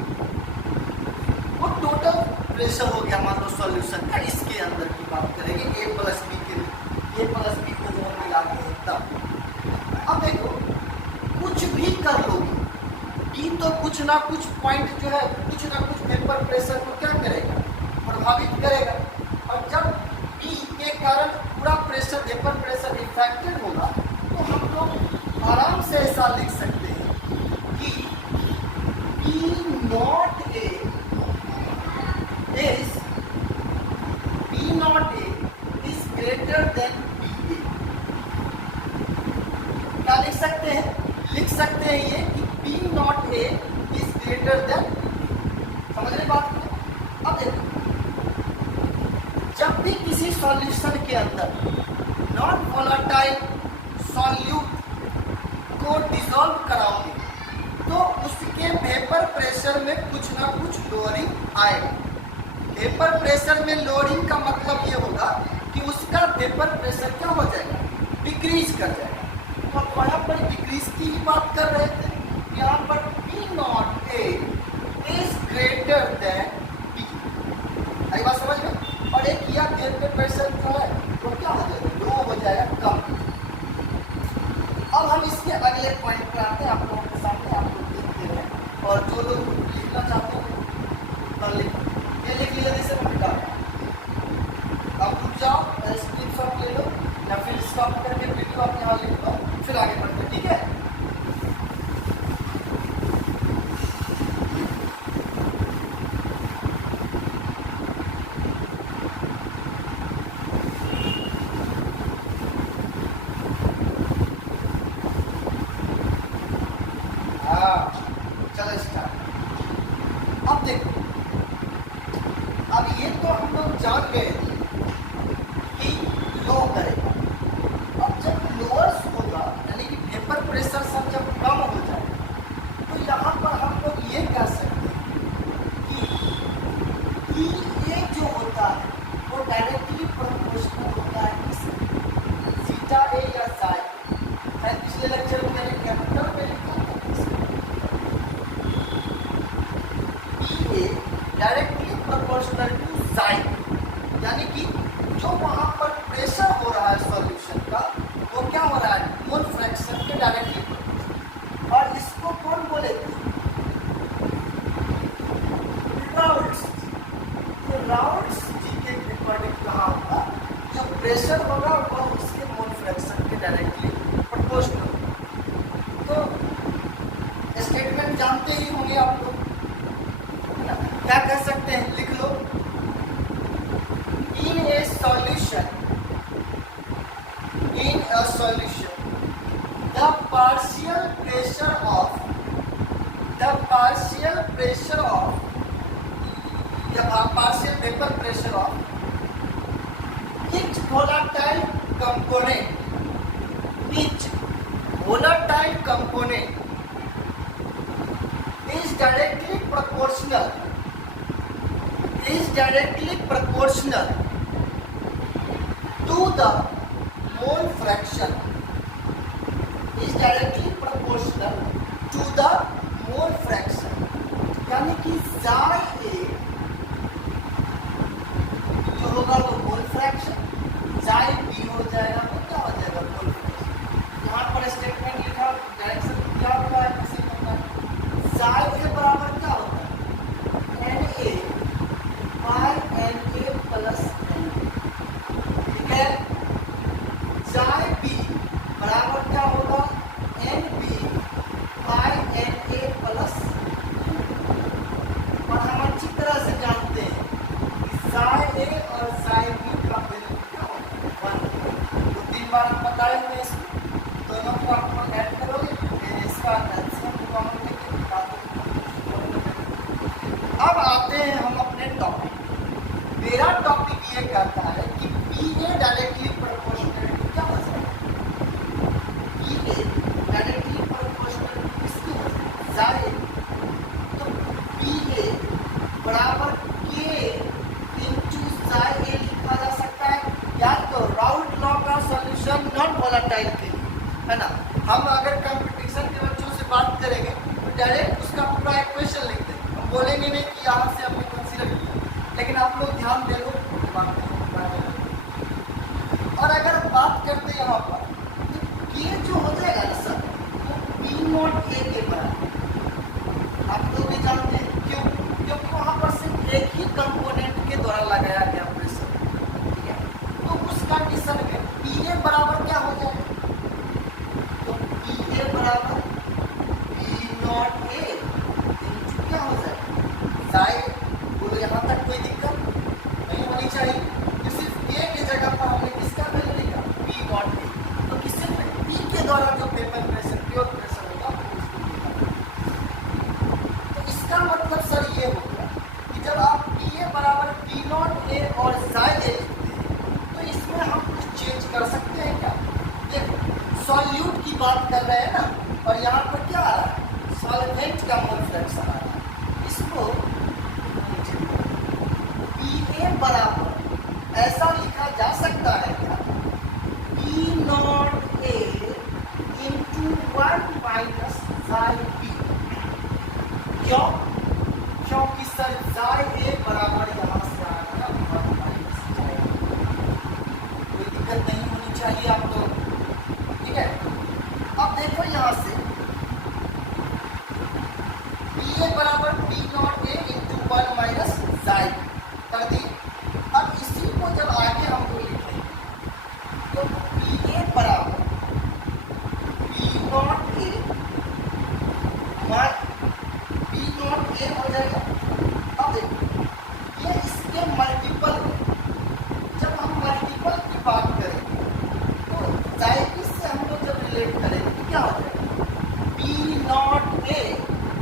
वो टोटल प्रेशर हो गया मान लो सॉल्यूशन का। इसके अंदर की बात करेंगे ए प्लस बी के, ए प्लस बी को जो हम मिलाते हैं तब। अब देखो, कुछ भी कर लोगे बी तो कुछ ना कुछ पॉइंट जो है, कुछ ना कुछ वेपर प्रेशर को क्या करेगा, प्रभावित करेगा। और जब बी के कारण पूरा प्रेशर, वेपर प्रेशर इफेक्टेड होगा, तो हम लोग आराम से ऐसा लिख सकते हैं कि B not A is, B not A is greater than B A. क्या लिख सकते हैं, लिख सकते हैं ये कि B not A is greater than, समझ रहे बात को। अब देखो, जब भी किसी सॉल्यूशन के अंदर नॉन वोलाटाइल सॉल्यूट को डिसॉल्व कराओगे तो उसके वेपर प्रेशर में कुछ ना कुछ लोअरिंग आएगा। वेपर प्रेशर में लोअरिंग का मतलब ये होगा कि उसका वेपर प्रेशर क्या हो जाएगा, डिक्रीज कर जाएगा। तो आप वहाँ पर डिक्रीज की ही बात कर रहे थे, यहाँ पर B not A is greater than B, आई बात समझ में। और एक यह वेपर प्रेशर जो है वो क्या हो जाएगा, लो हो जाएगा, कम। अब अब हम इसके अगले पॉइंट पर आते हैं, आप लोगों के सामने आप लोग देखते हैं, और जो लोग लिखना चाहते हैं तो लिख, ये लिख लीजिए जैसे बेटा। अब रुक जाओ, स्क्रीनशॉट ले लो या फिर स्टॉप करके वीडियो आप यहाँ लिख लो, फिर आगे बढ़ते, ठीक है। चलो स्टार्ट। अब देखो, अब ये तो हम लोग जान गए कि लो करेगा। अब जब लोअर्स होगा यानी कि वेपर प्रेशर सब जब कम हो जाए तो यहाँ पर हम लोग ये कह सकते हैं कि ये जो होता है वो डायरेक्टली प्रोपोर्शनल होता है किससे, थीटा ए या साई। मैं पिछले लेक्चर में मैंने कैपिटल में लिखा डायरेक्टली प्रोपोर्शनल टू साइन, यानी कि जो वहां पर प्रेशर हो रहा है सॉल्यूशन का वो क्या हो रहा है, मोल फ्रैक्शन के डायरेक्टली प्रोपोर्शनल। और इसको कौन बोले थे, राउल्ट्स। तो राउल्ट्स जी के अकॉर्डिंग कहा होगा जो प्रेशर होगा वो उसके मोल फ्रैक्शन के डायरेक्टली प्रोपोर्शनल। तो स्टेटमेंट जानते ही होंगे आप लोग, क्या कह सकते हैं, लिख लो। In a solution the partial pressure of partial vapor pressure of each volatile component is directly proportional to the mole fraction, यानी कि psi A जो होगा वो मोल फ्रैक्शन, psi B हो जाएगा वो क्या हो जाएगा, मोल फ्रैक्शन। यहाँ पर स्टेटमेंट लिखा, डायरेक्शन क्या होता है किसी पता है, psi A बराबर क्या होता है, Na by Na plus N, ठीक है। psi B बराबर क्या होगा, NB बाय Na प्लस। और हम अच्छी तरह से जानते हैं कि psi A और psi B का वैल्यू क्या होगा, 1। तो 3 बार हम बताए हुए इसको, दोनों को आप ऐड करोगे फिर इसका एलसीएम कॉमन लेके निकाल दो। अब आते हैं हम अपने टॉपिक। मेरा टॉपिक ये कहता है कि PA डायरेक्टली प्रोपोर्शनल टू क्या हो जाएगा, PA डायरेक्टली प्रोपोर्शनल टू किसकी हो जाएगा, psi। बराबर K इंटू psi A लिखा जा सकता है, या तो राउल्ट लॉ का सॉल्यूशन नॉन वोलेटाइल के लिए, है ना। हम अगर कंपटीशन के बच्चों से बात करेंगे तो डायरेक्ट उसका पूरा इक्वेशन लिख देंगे, हम बोलेंगे नहीं कि यहाँ से हमने कंसीडर किया, लेकिन आप लोग ध्यान दे लो। और अगर बात करते यहाँ पर तो K जो हो जाएगा ना सर, वो P नॉट A के बराबर, आप लोग भी जानते हैं क्यों, क्योंकि वहां पर सिर्फ एक ही कंपोनेंट के द्वारा लगाया गया प्रेशर, ठीक है। तो उस कंडीशन में PA बराबर क्या हो जाएगा, तो PA बराबर P नॉट A इंटू क्या हो जाएगा, psi। बोलो यहाँ तक कोई दिक्कत नहीं होनी चाहिए, तो सिर्फ A की जगह पर हमने किसका वैल्यू लिखा, P नॉट A। तो किससे P के द्वारा जो वेपर प्रेशर, प्योर प्रेशर होगा तो इसका मतलब सर ये हो गया कि जब आप PA बराबर P नॉट A और psi A लिखते हैं तो इसमें हम कुछ चेंज कर सकते हैं क्या, देखो सॉल्यूट की बात कर रहे हैं ना, और यहाँ पर क्या आ रहा है, सॉल्वेंट का मोल फ्रैक्शन आ रहा है, इसको PA बराबर ऐसा लिखा जा सकता है क्या, P not A into 1 minus psi B। क्यों, क्योंकि सर psi A बराबर यहाँ से आ रहा है 1 माइनस, कोई दिक्कत नहीं होनी चाहिए आप लोग, ठीक है। अब देखो यहाँ से पी ए बराबर P not A into 1 minus psi कर दी। अब इसी को जब आगे हम लोग लिखेंगे तो पी ए बराबर P not A P not ए हो जाएगा। अब देखो ये इसके मल्टीपल, जब हम मल्टीपल की बात करेंगे तो साइकिल से हम लोग जब रिलेट करेंगे तो क्या हो जाएगा, पी नॉट ए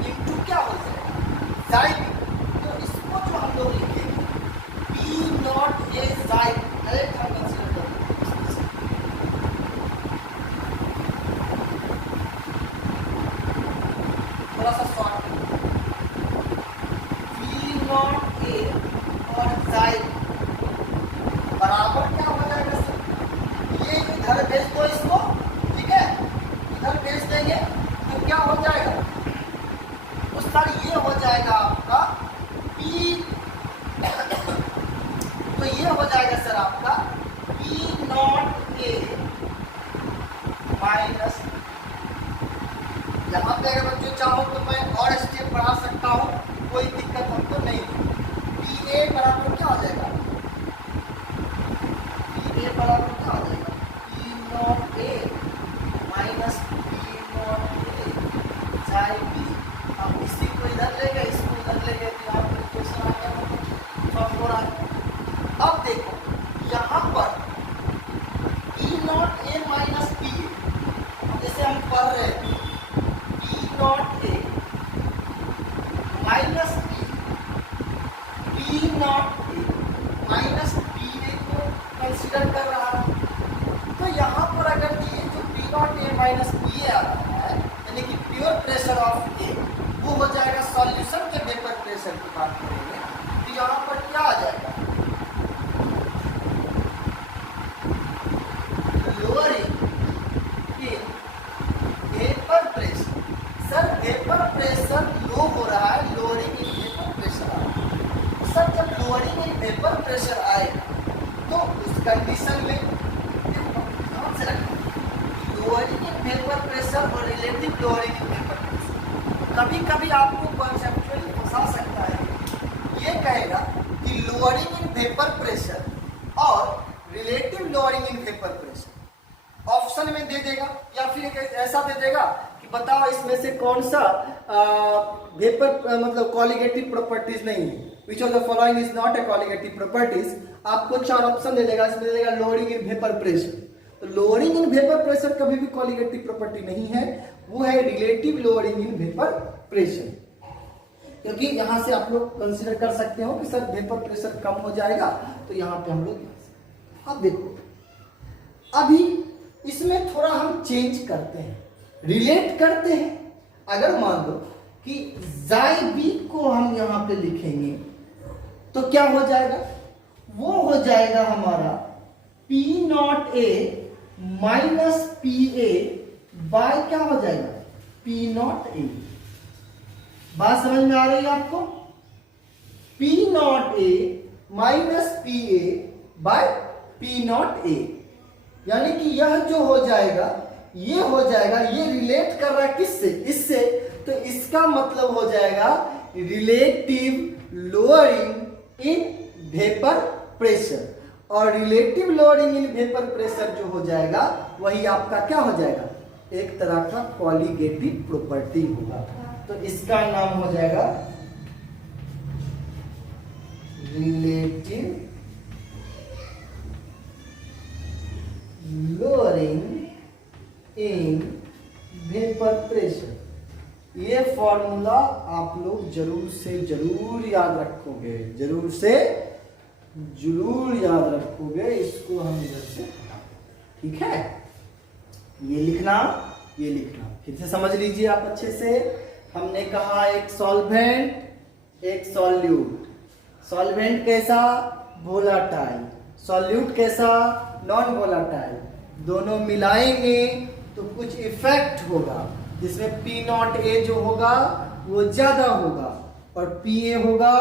इंटू क्या हो जाएगा साइकिल। तो इसको जो हम लोग लिखेंगे P not A cycle, direct हम कंसीडर करेंगे थोड़ा सा शॉर्ट पी नॉट ए और साइकिल बराबर क्या हो जाएगा सर, ये इधर भेज दो इसको, ठीक है, इधर भेज देंगे तो क्या हो जाएगा, तो सर ये हो जाएगा आपका पी, तो ये हो जाएगा सर आपका पी नॉट ए माइनस, यहाँ पे अगर बच्चों चाहो तो मैं और स्टेप बढ़ा सकता हूँ, कोई दिक्कत हमको नहीं है। पी ए बराबर क्या हो जाएगा, पी ए बराबर क्या हो जाएगा, P not A minus P not A chi B. अब इसी को इधर ले गए, इसको इधर ले गए तो यहाँ पर इक्वेशन आ गया, सब हो रहा है। अब देखो यहाँ पर P not A minus P ए, जैसे हम पढ़ रहे हैं P not A minus P not A minus P ए को कंसिडर कर रहा है। तो यहाँ पर अगर ये जो P not A minus P A आ रहा है, यानी कि प्योर प्रेशर ऑफ ए, वो हो जाएगा सॉल्यूशन के वेपर प्रेशर की बात करेंगे तो यहाँ पर क्या आ जाएगा, lowering in vapour pressure. Sir vapour pressure low हो रहा है, लोअरिंग इन वेपर प्रेशर आ रहा है। सर जब लोअरिंग इन वेपर प्रेशर आए तो उस कंडीशन में ध्यान से रखना, लोअरिंग इन वेपर प्रेशर और relative lowering in vapour pressure कभी कभी आपको कॉन्सेप्चुअली फंसा सकता है। ये कहेगा कि लोअरिंग इन वेपर प्रेशर और relative lowering in vapour pressure option में दे देगा, या फिर ऐसा दे देगा कि बताओ इसमें से कौन सा वेपर मतलब कॉलिगेटिव प्रॉपर्टीज नहीं है, which of the following is not a colligative properties. आपको 4 ऑप्शन दे देगा, इसमें दे देगा लोअरिंग इन वेपर प्रेशर। तो लोअरिंग इन वेपर प्रेशर कभी भी कॉलिगेटिव प्रॉपर्टी नहीं है, वो है relative lowering in vapour pressure. क्योंकि यहां से आप लोग कंसीडर कर सकते हो कि सर वेपर प्रेशर कम हो जाएगा, तो यहाँ पे हम लोग अब देखो अभी इसमें थोड़ा हम चेंज करते हैं, रिलेट करते हैं। अगर मान लो कि जाई बी को हम यहाँ पे लिखेंगे तो क्या हो जाएगा, वो हो जाएगा हमारा P not A minus P A by क्या हो जाएगा, पी नॉट ए। बात समझ में आ रही है आपको, P not A minus P A by P not ए, यानी कि यह जो हो जाएगा ये हो जाएगा, ये रिलेट कर रहा है किससे, इससे, तो इसका मतलब हो जाएगा relative lowering in vapour pressure. और relative lowering in vapour pressure जो हो जाएगा वही आपका क्या हो जाएगा, एक तरह का कॉलिगेटिव प्रॉपर्टी होगा। तो इसका नाम हो जाएगा relative lowering in vapour pressure. ये फॉर्मूला आप लोग जरूर से जरूर याद रखोगे, जरूर से जरूर याद रखोगे। इसको हम इधर से, ठीक है, ये लिखना, ये लिखना, फिर से समझ लीजिए आप अच्छे से। हमने कहा एक सॉल्वेंट एक सॉल्यूट। सॉल्वेंट कैसा, वोलाटाइल, सॉल्यूट कैसा, नॉन वोलाटाइल। दोनों मिलाएंगे तो कुछ इफेक्ट होगा, जिसमें पी नॉट ए जो होगा वो ज्यादा होगा और पी ए होगा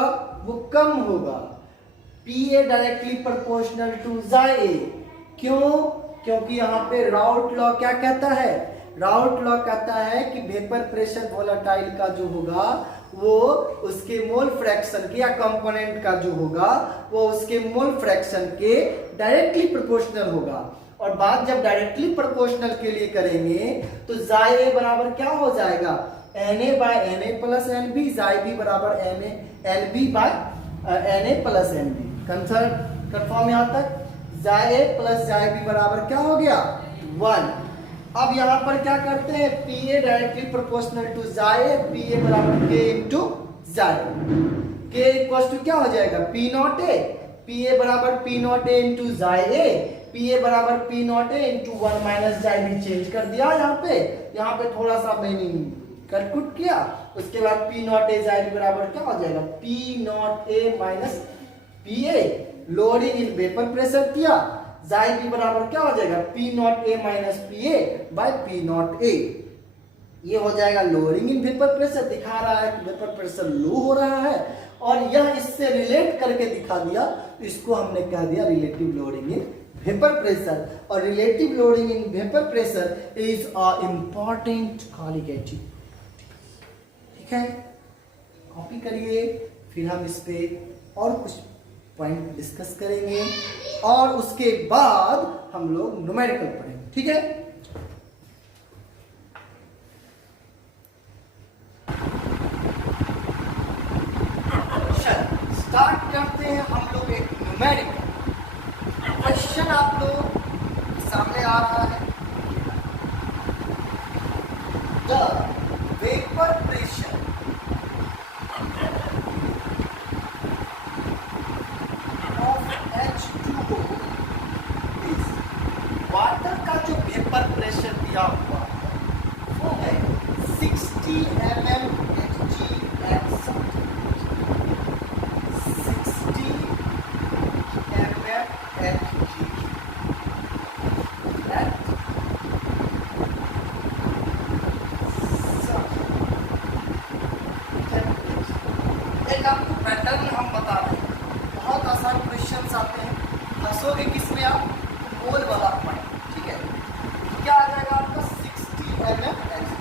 वो कम होगा। P A directly proportional to जाए। क्यों? क्योंकि यहाँ पे राउट लॉ क्या कहता है राउट लॉ कहता है कि वेपर प्रेशर वोलेटाइल का जो होगा वो उसके मोल फ्रैक्शन के या कंपोनेंट का जो होगा वो उसके मोल फ्रैक्शन के डायरेक्टली प्रोपोर्शनल होगा। और बात जब डायरेक्टली प्रोपोर्शनल के लिए करेंगे तो जाई ए बराबर क्या हो जाएगा, Na by Na plus Nb, chi B बराबर Nb by Na plus Nb। Confirm यहां तक? जाई ए प्लस जाई बी बराबर क्या हो गया, 1। अब यहां पर क्या करते हैं, Pa डायरेक्टली प्रोपोर्शनल टू जाई ए, Pa बराबर K इंटू जाई। K इक्वल टू क्या हो जाएगा, P नॉट ए, Pa बराबर P नॉट ए इंटू जाई ए, Pa बराबर P not A into 1 minus जाई बी चेंज कर दिया यहाँ पे थोड़ा सा मैंने कट किया। उसके बाद P नॉट ए जाई बी बराबर क्या हो जाएगा, P not A minus Pa, loading in vapour pressure किया, जाई बी बराबर क्या हो जाएगा, P not A minus Pa by P not A. ये हो जाएगा लोअरिंग इन वेपर प्रेशर, दिखा रहा है कि वेपर प्रेशर लो हो रहा है और यह इससे रिलेट करके दिखा दिया, इसको हमने कह दिया relative loading in vapour pressure. और relative loading in vapour pressure is a important qualitative. ठीक है, कॉपी करिए, फिर हम इस पे और कुछ पॉइंट डिस्कस करेंगे और उसके बाद हम लोग न्यूमेरिकल पढ़ेंगे। ठीक है, स्टार्ट करते हैं हम लोग एक न्यूमेरिकल क्वेश्चन आप लोग सामने आ रहा है। The vapour pressure of H2O is, water का जो वेपर प्रेशर दिया हुआ है वो है 60 mm Hg at something, 60 mm Hg। एक आपको पैटर्न हम बता रहे हैं, बहुत आसान क्वेश्चंस आते हैं, फंसोगे किसमें आप, मोल वाला पॉइंट। ठीक है, क्या आ जाएगा आपका 60 mm Hg।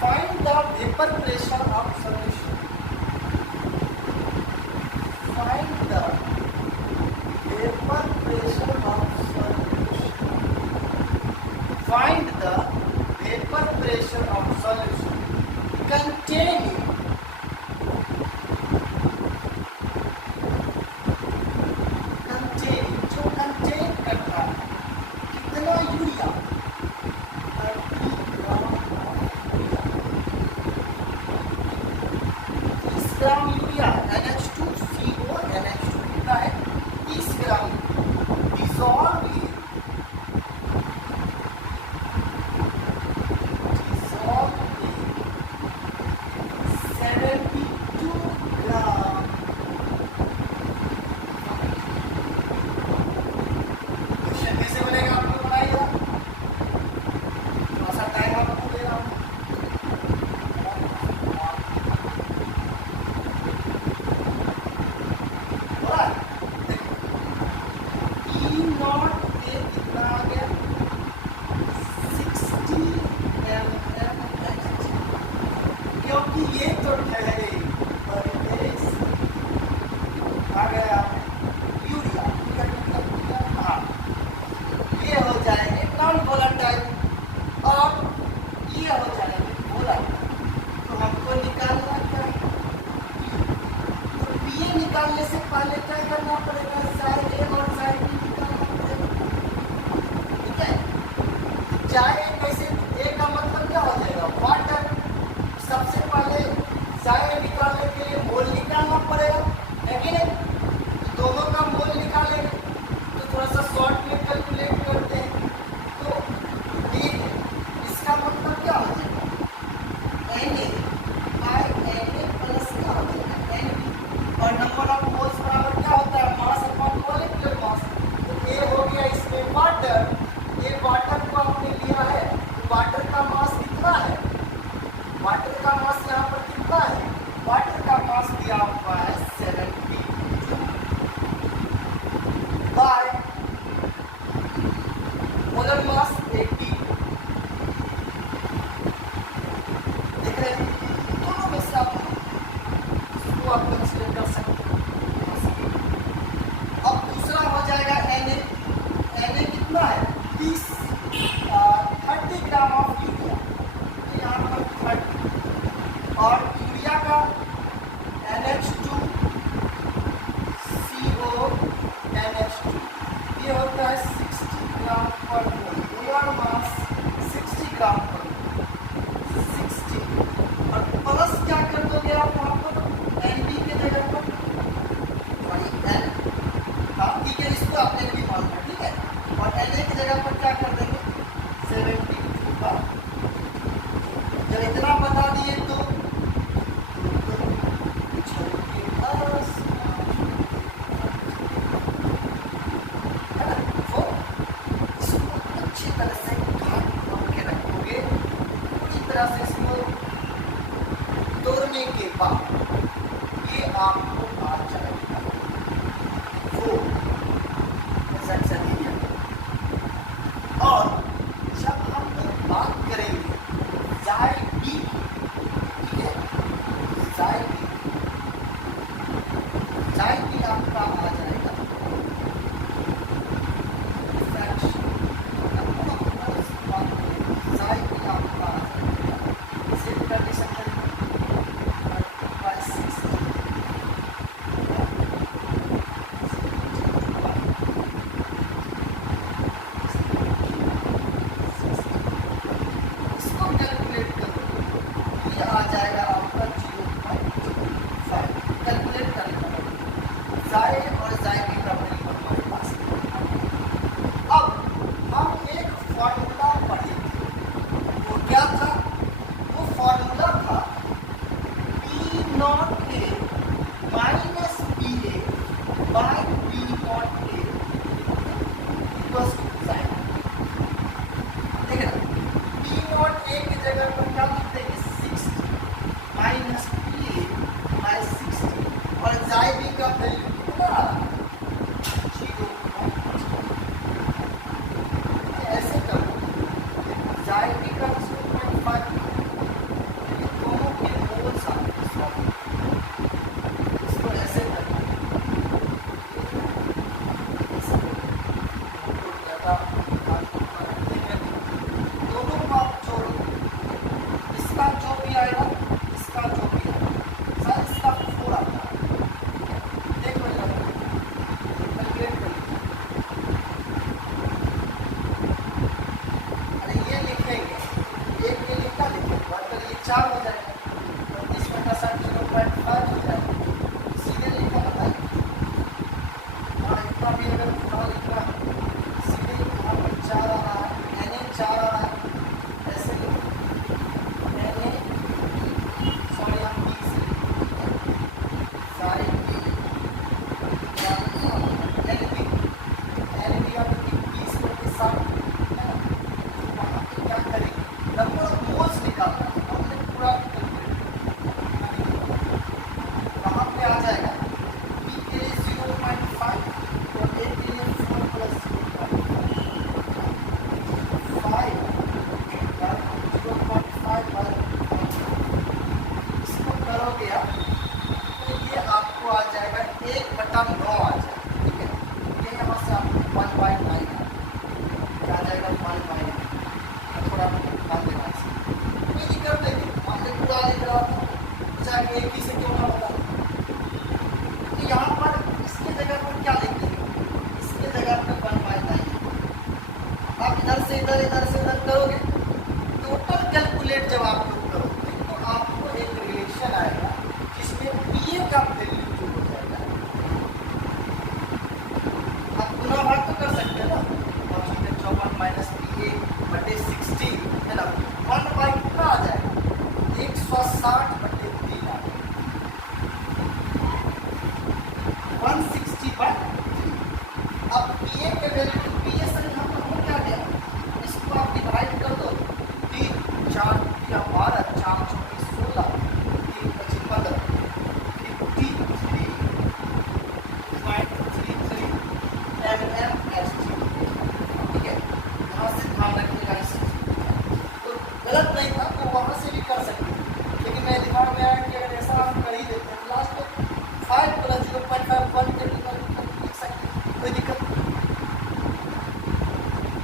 Find the vapour pressure of solution, find the vapour pressure of solution, find the vapour pressure of solution containing जो कंटेन करता है कितना urea, 30 gram urea, NH2CO NH2 कितना है, 30 ग्राम। डिसॉल्व 72 ग्राम। क्वेश्चन कैसे बनेगा आप लोग बनाइएगा, थोड़ा सा टाइम आपको दे रहा हूँ। E नॉट ए कितना आ गया, 60 mm Hg, क्योंकि ये तो ठहरे आ गया यूरिया, हाँ ये हो जाएंगे नॉन वोलेटाइल और ये हो जाएंगे वोलेटाइल। तो हमको निकालना क्या है, तो पीए निकालने से पहले क्या करना पड़ेगा, जाई ए और जाई बी निकालना पड़ेगा। ठीक है, जाई ए कैसे, ए का मतलब क्या हो जाएगा, वाटर। सबसे पहले जाई निकालने के लिए मोल निकालना पड़ेगा, है कि नहीं, दोनों का मोल निकालेंगे तो थोड़ा सा शॉर्ट में कैलकुलेट करते हैं। तो ठीक है, इसका मतलब क्या हो जाएगा, Na बाय Na प्लस क्या हो जाएगा Nb, और नंबर ऑफ मोल्स बराबर क्या होता है, मास अपॉन मॉलिक्यूलर मास। तो A हो गया इसमें वाटर, ये वाटर को आपने लिया है, वाटर का मास कितना है, वाटर का मास यहाँ पर कितना है, वाटर का मास दिया हुआ है 72 बाय मोलर मास 80। और यूरिया का NH2CO NH2 ये होता है 60 ग्राम पर मोल। मोलर मास 60 ग्राम पर मोल, 60। और प्लस क्या कर दोगे आप वहां पर NB के जगह पर, सॉरी N, हाँ ठीक है, इसको आप NB मानना, ठीक है। और Na की जगह पर क्या कर देंगे 72 का। जब इतना बता दिए तो अच्छी तरह से काट के रखोगे। पूरी तरह से इसको तोड़ने के बाद ये आपको आ जाएगा वो सेक्शन एरिया। और जब हम लोग बात करेंगे जाई बी, ठीक है, जाई बी आपका आ जाएगा फ्रैक्शन, जाई बी आपका आ जाएगा सेम कंडीशन में 60 इसको कैलकुलेट करो, ये आ जाएगा आपका 0.5। कैलकुलेट करना जाए और जाएगी का वैल्यू हमारे पास। अब हम एक फॉर्मूला पढ़े थे, वो क्या था? वो फॉर्मूला था P0A minus PA by P0A equals to sine. ठीक है ना, P0A की जगह पर क्या लिख देंगे 60 माइनस PA बाय 60 और जाई बी का वैल्यू कितना? 0। ऐसे करो, जाई बी का 0.5, दोनों के मोल्स आते हैं, इसको ऐसे करो, दोनों को आप जोड़ो, इसका जो भी आएगा इसका जो भी आएगा, सर इसका 4 आता है, देखो जरा कैलकुलेट करिए। अरे ये लिखेंगे, एक के लिखा लिखेंगे, मतलब ये 4 हो जाएगा, 30 में का 0.5 हो जाएगा, सीधे लिखा बताइए। हाँ इतना भी अगर पूरा लिखना सीधे यहाँ पर 4 आ रहा है, Na 4 आ रहा है, ऐसे लिखो Na, सॉरी हम B से साइन B NB आप 20 के साथ है ना, तो वहाँ पे क्या करेंगे नंबर ऑफ मोल्स निकालना है, हमने पूरा कहाँ पे आ जाएगा B के लिए 0.5 और A के लिए 4 प्लस 0.5 इसको करोगे आप तो ये आपको आ जाएगा 1/9 आ जाएगा, ठीक है। ये यहाँ से आपको 1/9 आ जाएगा, 1/9 थोड़ा मान देना, कोई दिक्कत नहीं, हमने पूरा लिख रहा था चाहे एक ही से क्यों ना बता। तो यहाँ पर इसके जगह पर क्या लिख देंगे, इसके जगह पर 1/9। आप इधर से इधर करोगे, टोटल कैलकुलेट जब आप लोग करोगे तो आपको एक रिलेशन आएगा जिसमें PA का वैल्यू जो हो जाएगा, आप गुना भाग तो कर सकते हैं ना, 54 माइनस PA बटे 60 है ना, 1/3 कितना आ जाएगा 160/3 आ जाएगा, 160/3। अब PA के वैल्यू PA से यहाँ पर हो क्या गया, इसको आप डिवाइड कर दो, 3 4 या 12 4 24 16 3 25 15 53.33 mmHg, ठीक है। यहाँ से ध्यान रखिएगा इस चीज़ तो गलत नहीं था, तो वहाँ से भी कर सकते हैं, लेकिन मेरे दिमाग में आया कि अगर ऐसा हम कर ही देते हैं लास्ट में 5 प्लस 0.51 के लिख सकते हैं, कोई दिक्कत नहीं।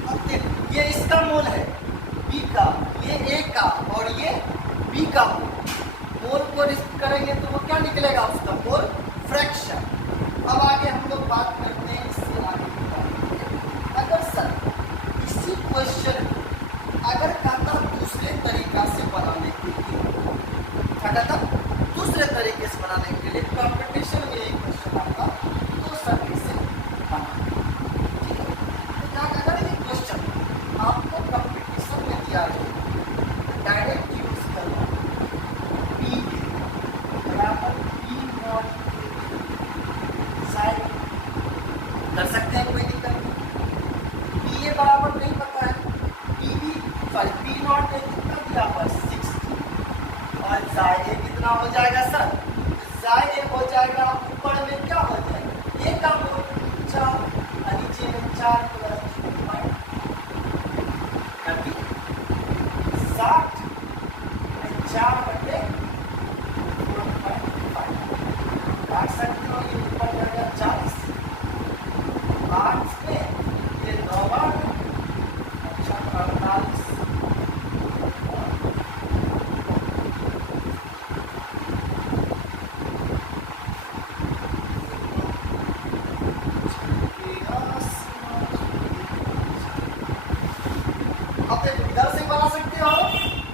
अब ये इसका मोल है B का, ये A का और ये B का मोल मोल को रिस्क करेंगे तो वो क्या निकलेगा उसका मोल फ्रैक्शन। अब आगे हम लोग बात करते हैं इससे आगे की बात। अगर सर इसी क्वेश्चन अगर कहता दूसरे तरीका से बनाने के लिए, क्या कहता दूसरे तरीके से बनाने के लिए कंपटीशन में एक क्वेश्चन आता तो सर इसे बनाना, ठीक है। तो क्या अगर ये क्वेश्चन आपको कंपटीशन में दिया है डायरेक्ट यूज करना पी बराबर पी नॉट साइन कर सकते हैं, कोई दिक्कत नहीं। पी ए बराबर नहीं पता है, P B sorry P not A कितना दिया हुआ 60 और साइन ए कितना हो जाएगा सर, साइन ए हो जाएगा ऊपर में क्या हो जाएगा ए का मोल 4 और नीचे में 4 प्लस 60 4 बटे 4.5 काट सकते हो, ये ऊपर जाएगा 40 8 में ये 9 बार 48 अब देखो इधर से बना सकते हो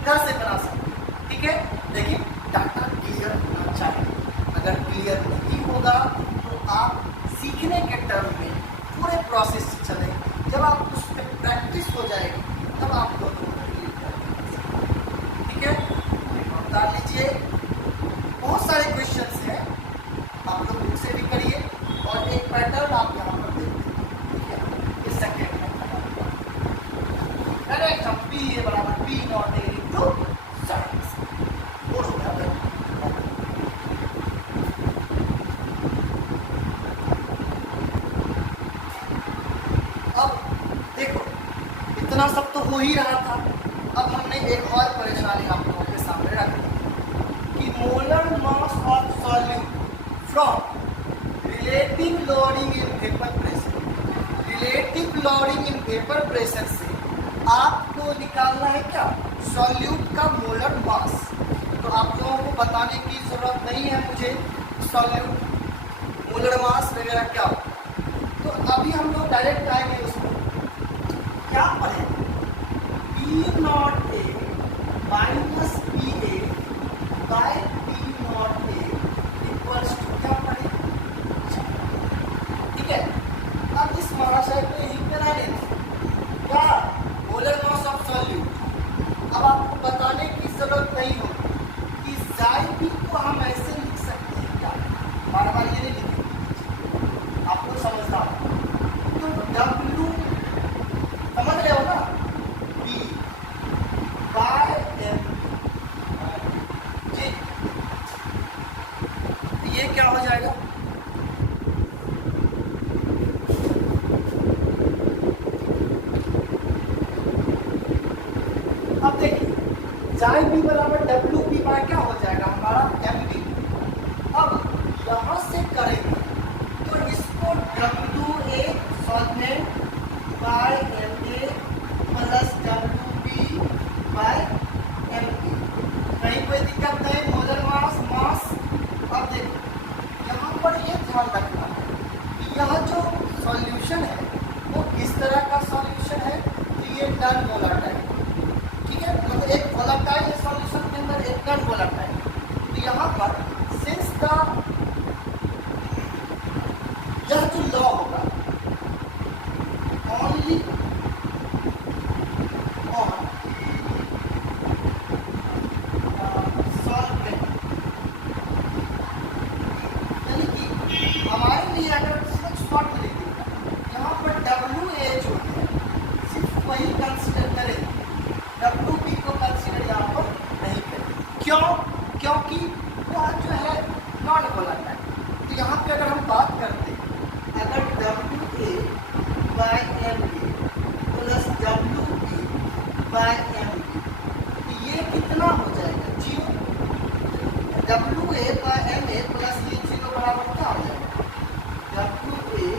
इधर से बना सकते हो, ठीक है। लेकिन डाटा क्लियर होना चाहिए, अगर क्लियर नहीं होगा तो आप सीखने के टर्म में पूरे प्रोसेस से चले, जब आप उस पर प्रैक्टिस हो जाएगी तब आप लोग ठीक है। बता लीजिए बहुत सारे क्वेश्चंस हैं, आप लोग उनसे भी करिए और एक पैटर्न आप यहाँ पर देखिए, ठीक है। इस सेकेंड में डायरेक्ट हम पी ए बराबर P not A into sine और हो गया। अब देखो इतना सब तो हो ही रहा था, अब हमने एक और परेशानी आप लोगों के सामने रख दी कि molar mass of solute from relative loading in vapour pressure, relative loading in vapour pressure से आपको निकालना है क्या सॉल्यूट का मोलर मास। तो आप लोगों को बताने की जरूरत नहीं है मुझे सॉल्यूट मोलर मास वगैरह क्या हो, तो अभी हम लोग डायरेक्ट आएंगे उसको क्या पढ़े P not A minus P A by P not A equals to क्या पढ़े, ठीक है। अब इस महाशय को यही बना लेना क्या मोलर मास ऑफ सॉल्यूट। अब आपको बताने की जरूरत नहीं होगी कि साइन पी को हम ऐसे लिख सकते हैं क्या, बार बार ये नहीं लिखेंगे, आपको समझना तो W समझ रहे हो ना P बाय M जी, तो ये क्या हो जाएगा अब देखिए साइन बी बराबर डब्ल्यू पी बाय क्या हो जाएगा हमारा एम बी। अब यहां से करेंगे तो इसको W A solvent by M A plus W B by M B, कहीं कोई दिक्कत नहीं, मोलर मास मास। अब देखो यहाँ पर ये ध्यान रखना है कि यह जो सॉल्यूशन है वो किस तरह का सॉल्यूशन है, तो ये नॉन वोलेटाइल, ठीक है, मतलब एक वोलेटाइल सॉल्यूशन के अंदर एक नॉन वोलेटाइल। तो यहाँ पर सिंस द यह जो लॉ होगा ओनली ऑन सॉल्वेंट, यानी कि हमारे लिए अगर शॉर्ट में लिखेगा यहाँ पर डब्ल्यू ए जो है सिर्फ वही कंसिडर करें, डब्ल्यू पी को कंसिडर यहाँ पर नहीं करें। क्यों? क्योंकि वह जो है नॉन वोलेटाइल। तो यहाँ पे अगर हम बात करते हैं अगर W A by M A plus W B by M B, तो ये कितना हो जाएगा 0। W A by M A plus ये 0 बराबर क्या हो जाएगा डब्ल्यू ए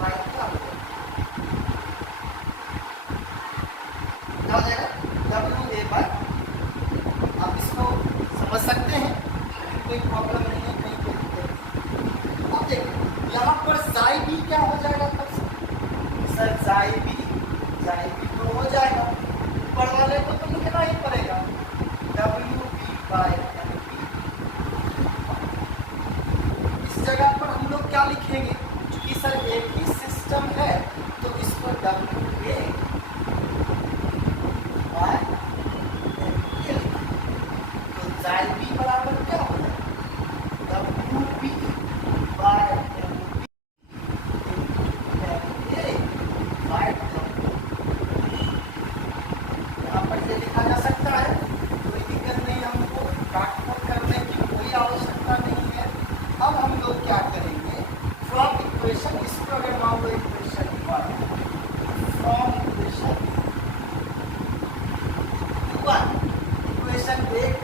बाय क्या हो जाएगा डब्ल्यू ए बाय, आप इसको समझ सकते हैं।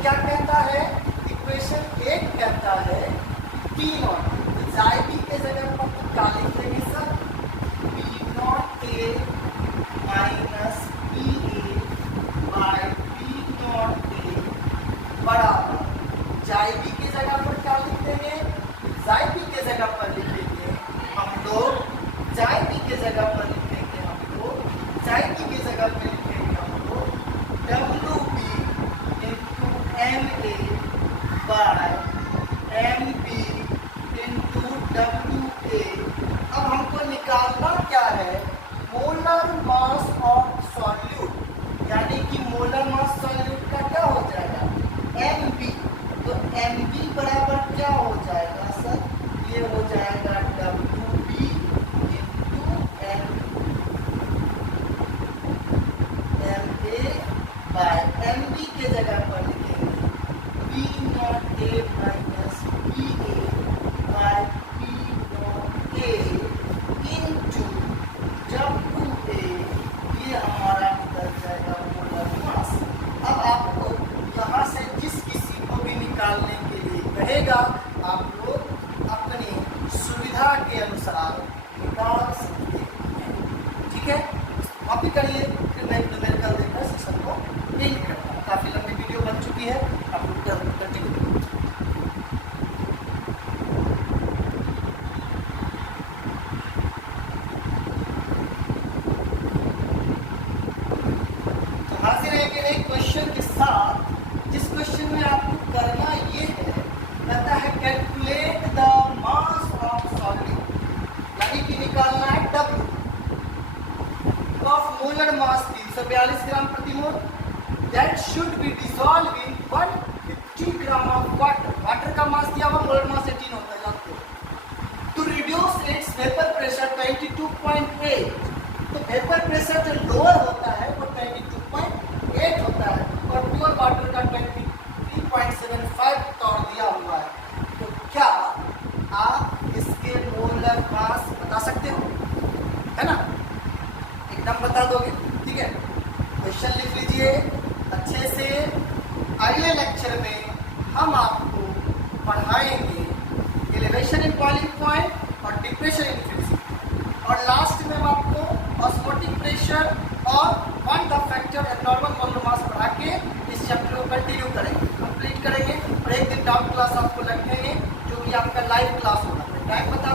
क्या कहता है, इक्वेशन 1 कहता है T नॉट, जाई बी के जगह पर तो क्या लिख देंगे sir, P not A minus P A by P not A बराबर, जाई बी के जगह पर क्या लिख देंगे, जाई बी के जगह पर लिख देंगे हम लोग, जाई बी के जगह पर लिख देंगे हम लोग, जाई बी के जगह पर लिख देंगे हम लोग W B into M A by M B into W A. अब हमको निकालना क्या है, मोलर मास ऑफ सॉल्यूट, यानी कि मोलर मास सॉल्यूट का क्या हो जाएगा, एम बी। तो एम बी बराबर क्या हो जाएगा सर, ये हो जाएगा W B into M A by M B के जगह पर लिखेंगे P not A minus P A by P not A into W A, ये हमारा निकल जाएगा मोलर मास। अब आपको यहाँ से जिस किसी को भी निकालने के लिए कहेगा आप लोग अपनी सुविधा के अनुसार निकाल सकते हैं, ठीक है। कॉपी करिए, फिर मैं न्यूमेरिकल देकर सेशन को एंड करता हूँ। काफ़ी लंबी वीडियो बन चुकी है, आप लोग कंटिन्यू। तो हाजिर है कि एक क्वेश्चन के साथ, जिस क्वेश्चन में आपको करना ये है, कहता है calculate the mass of solute, यानी कि निकालना है W of molar mass 342 gram प्रति मोल, that should be dissolve in 150 gram of water. Water का मास दिया हुआ, मोलर मास 18 होता है जानते हो। To reduce its vapour pressure 22.8, तो वेपर प्रेशर जो लोअर होता है वो 22.8 होता है और प्योर वाटर का 23.75 तौर दिया हुआ है। तो क्या आप इसके मोलर मास बता सकते हो, है ना, एकदम बता दोगे, ठीक है। क्वेश्चन लिख लीजिए अच्छे से। अगले लेक्चर में हम आपको पढ़ाएंगे एलिवेशन इन बॉइलिंग पॉइंट और डिप्रेशन इन फ्रीजिंग, और लास्ट में हम आपको ऑस्मोटिक प्रेशर और point of fracture and normal molar mass पढ़ा के इस चैप्टर को कंटिन्यू करेंगे, कंप्लीट करेंगे। और एक दिन डाउट क्लास आपको रखेंगे जो कि आपका लाइव क्लास होगा। टाइम बता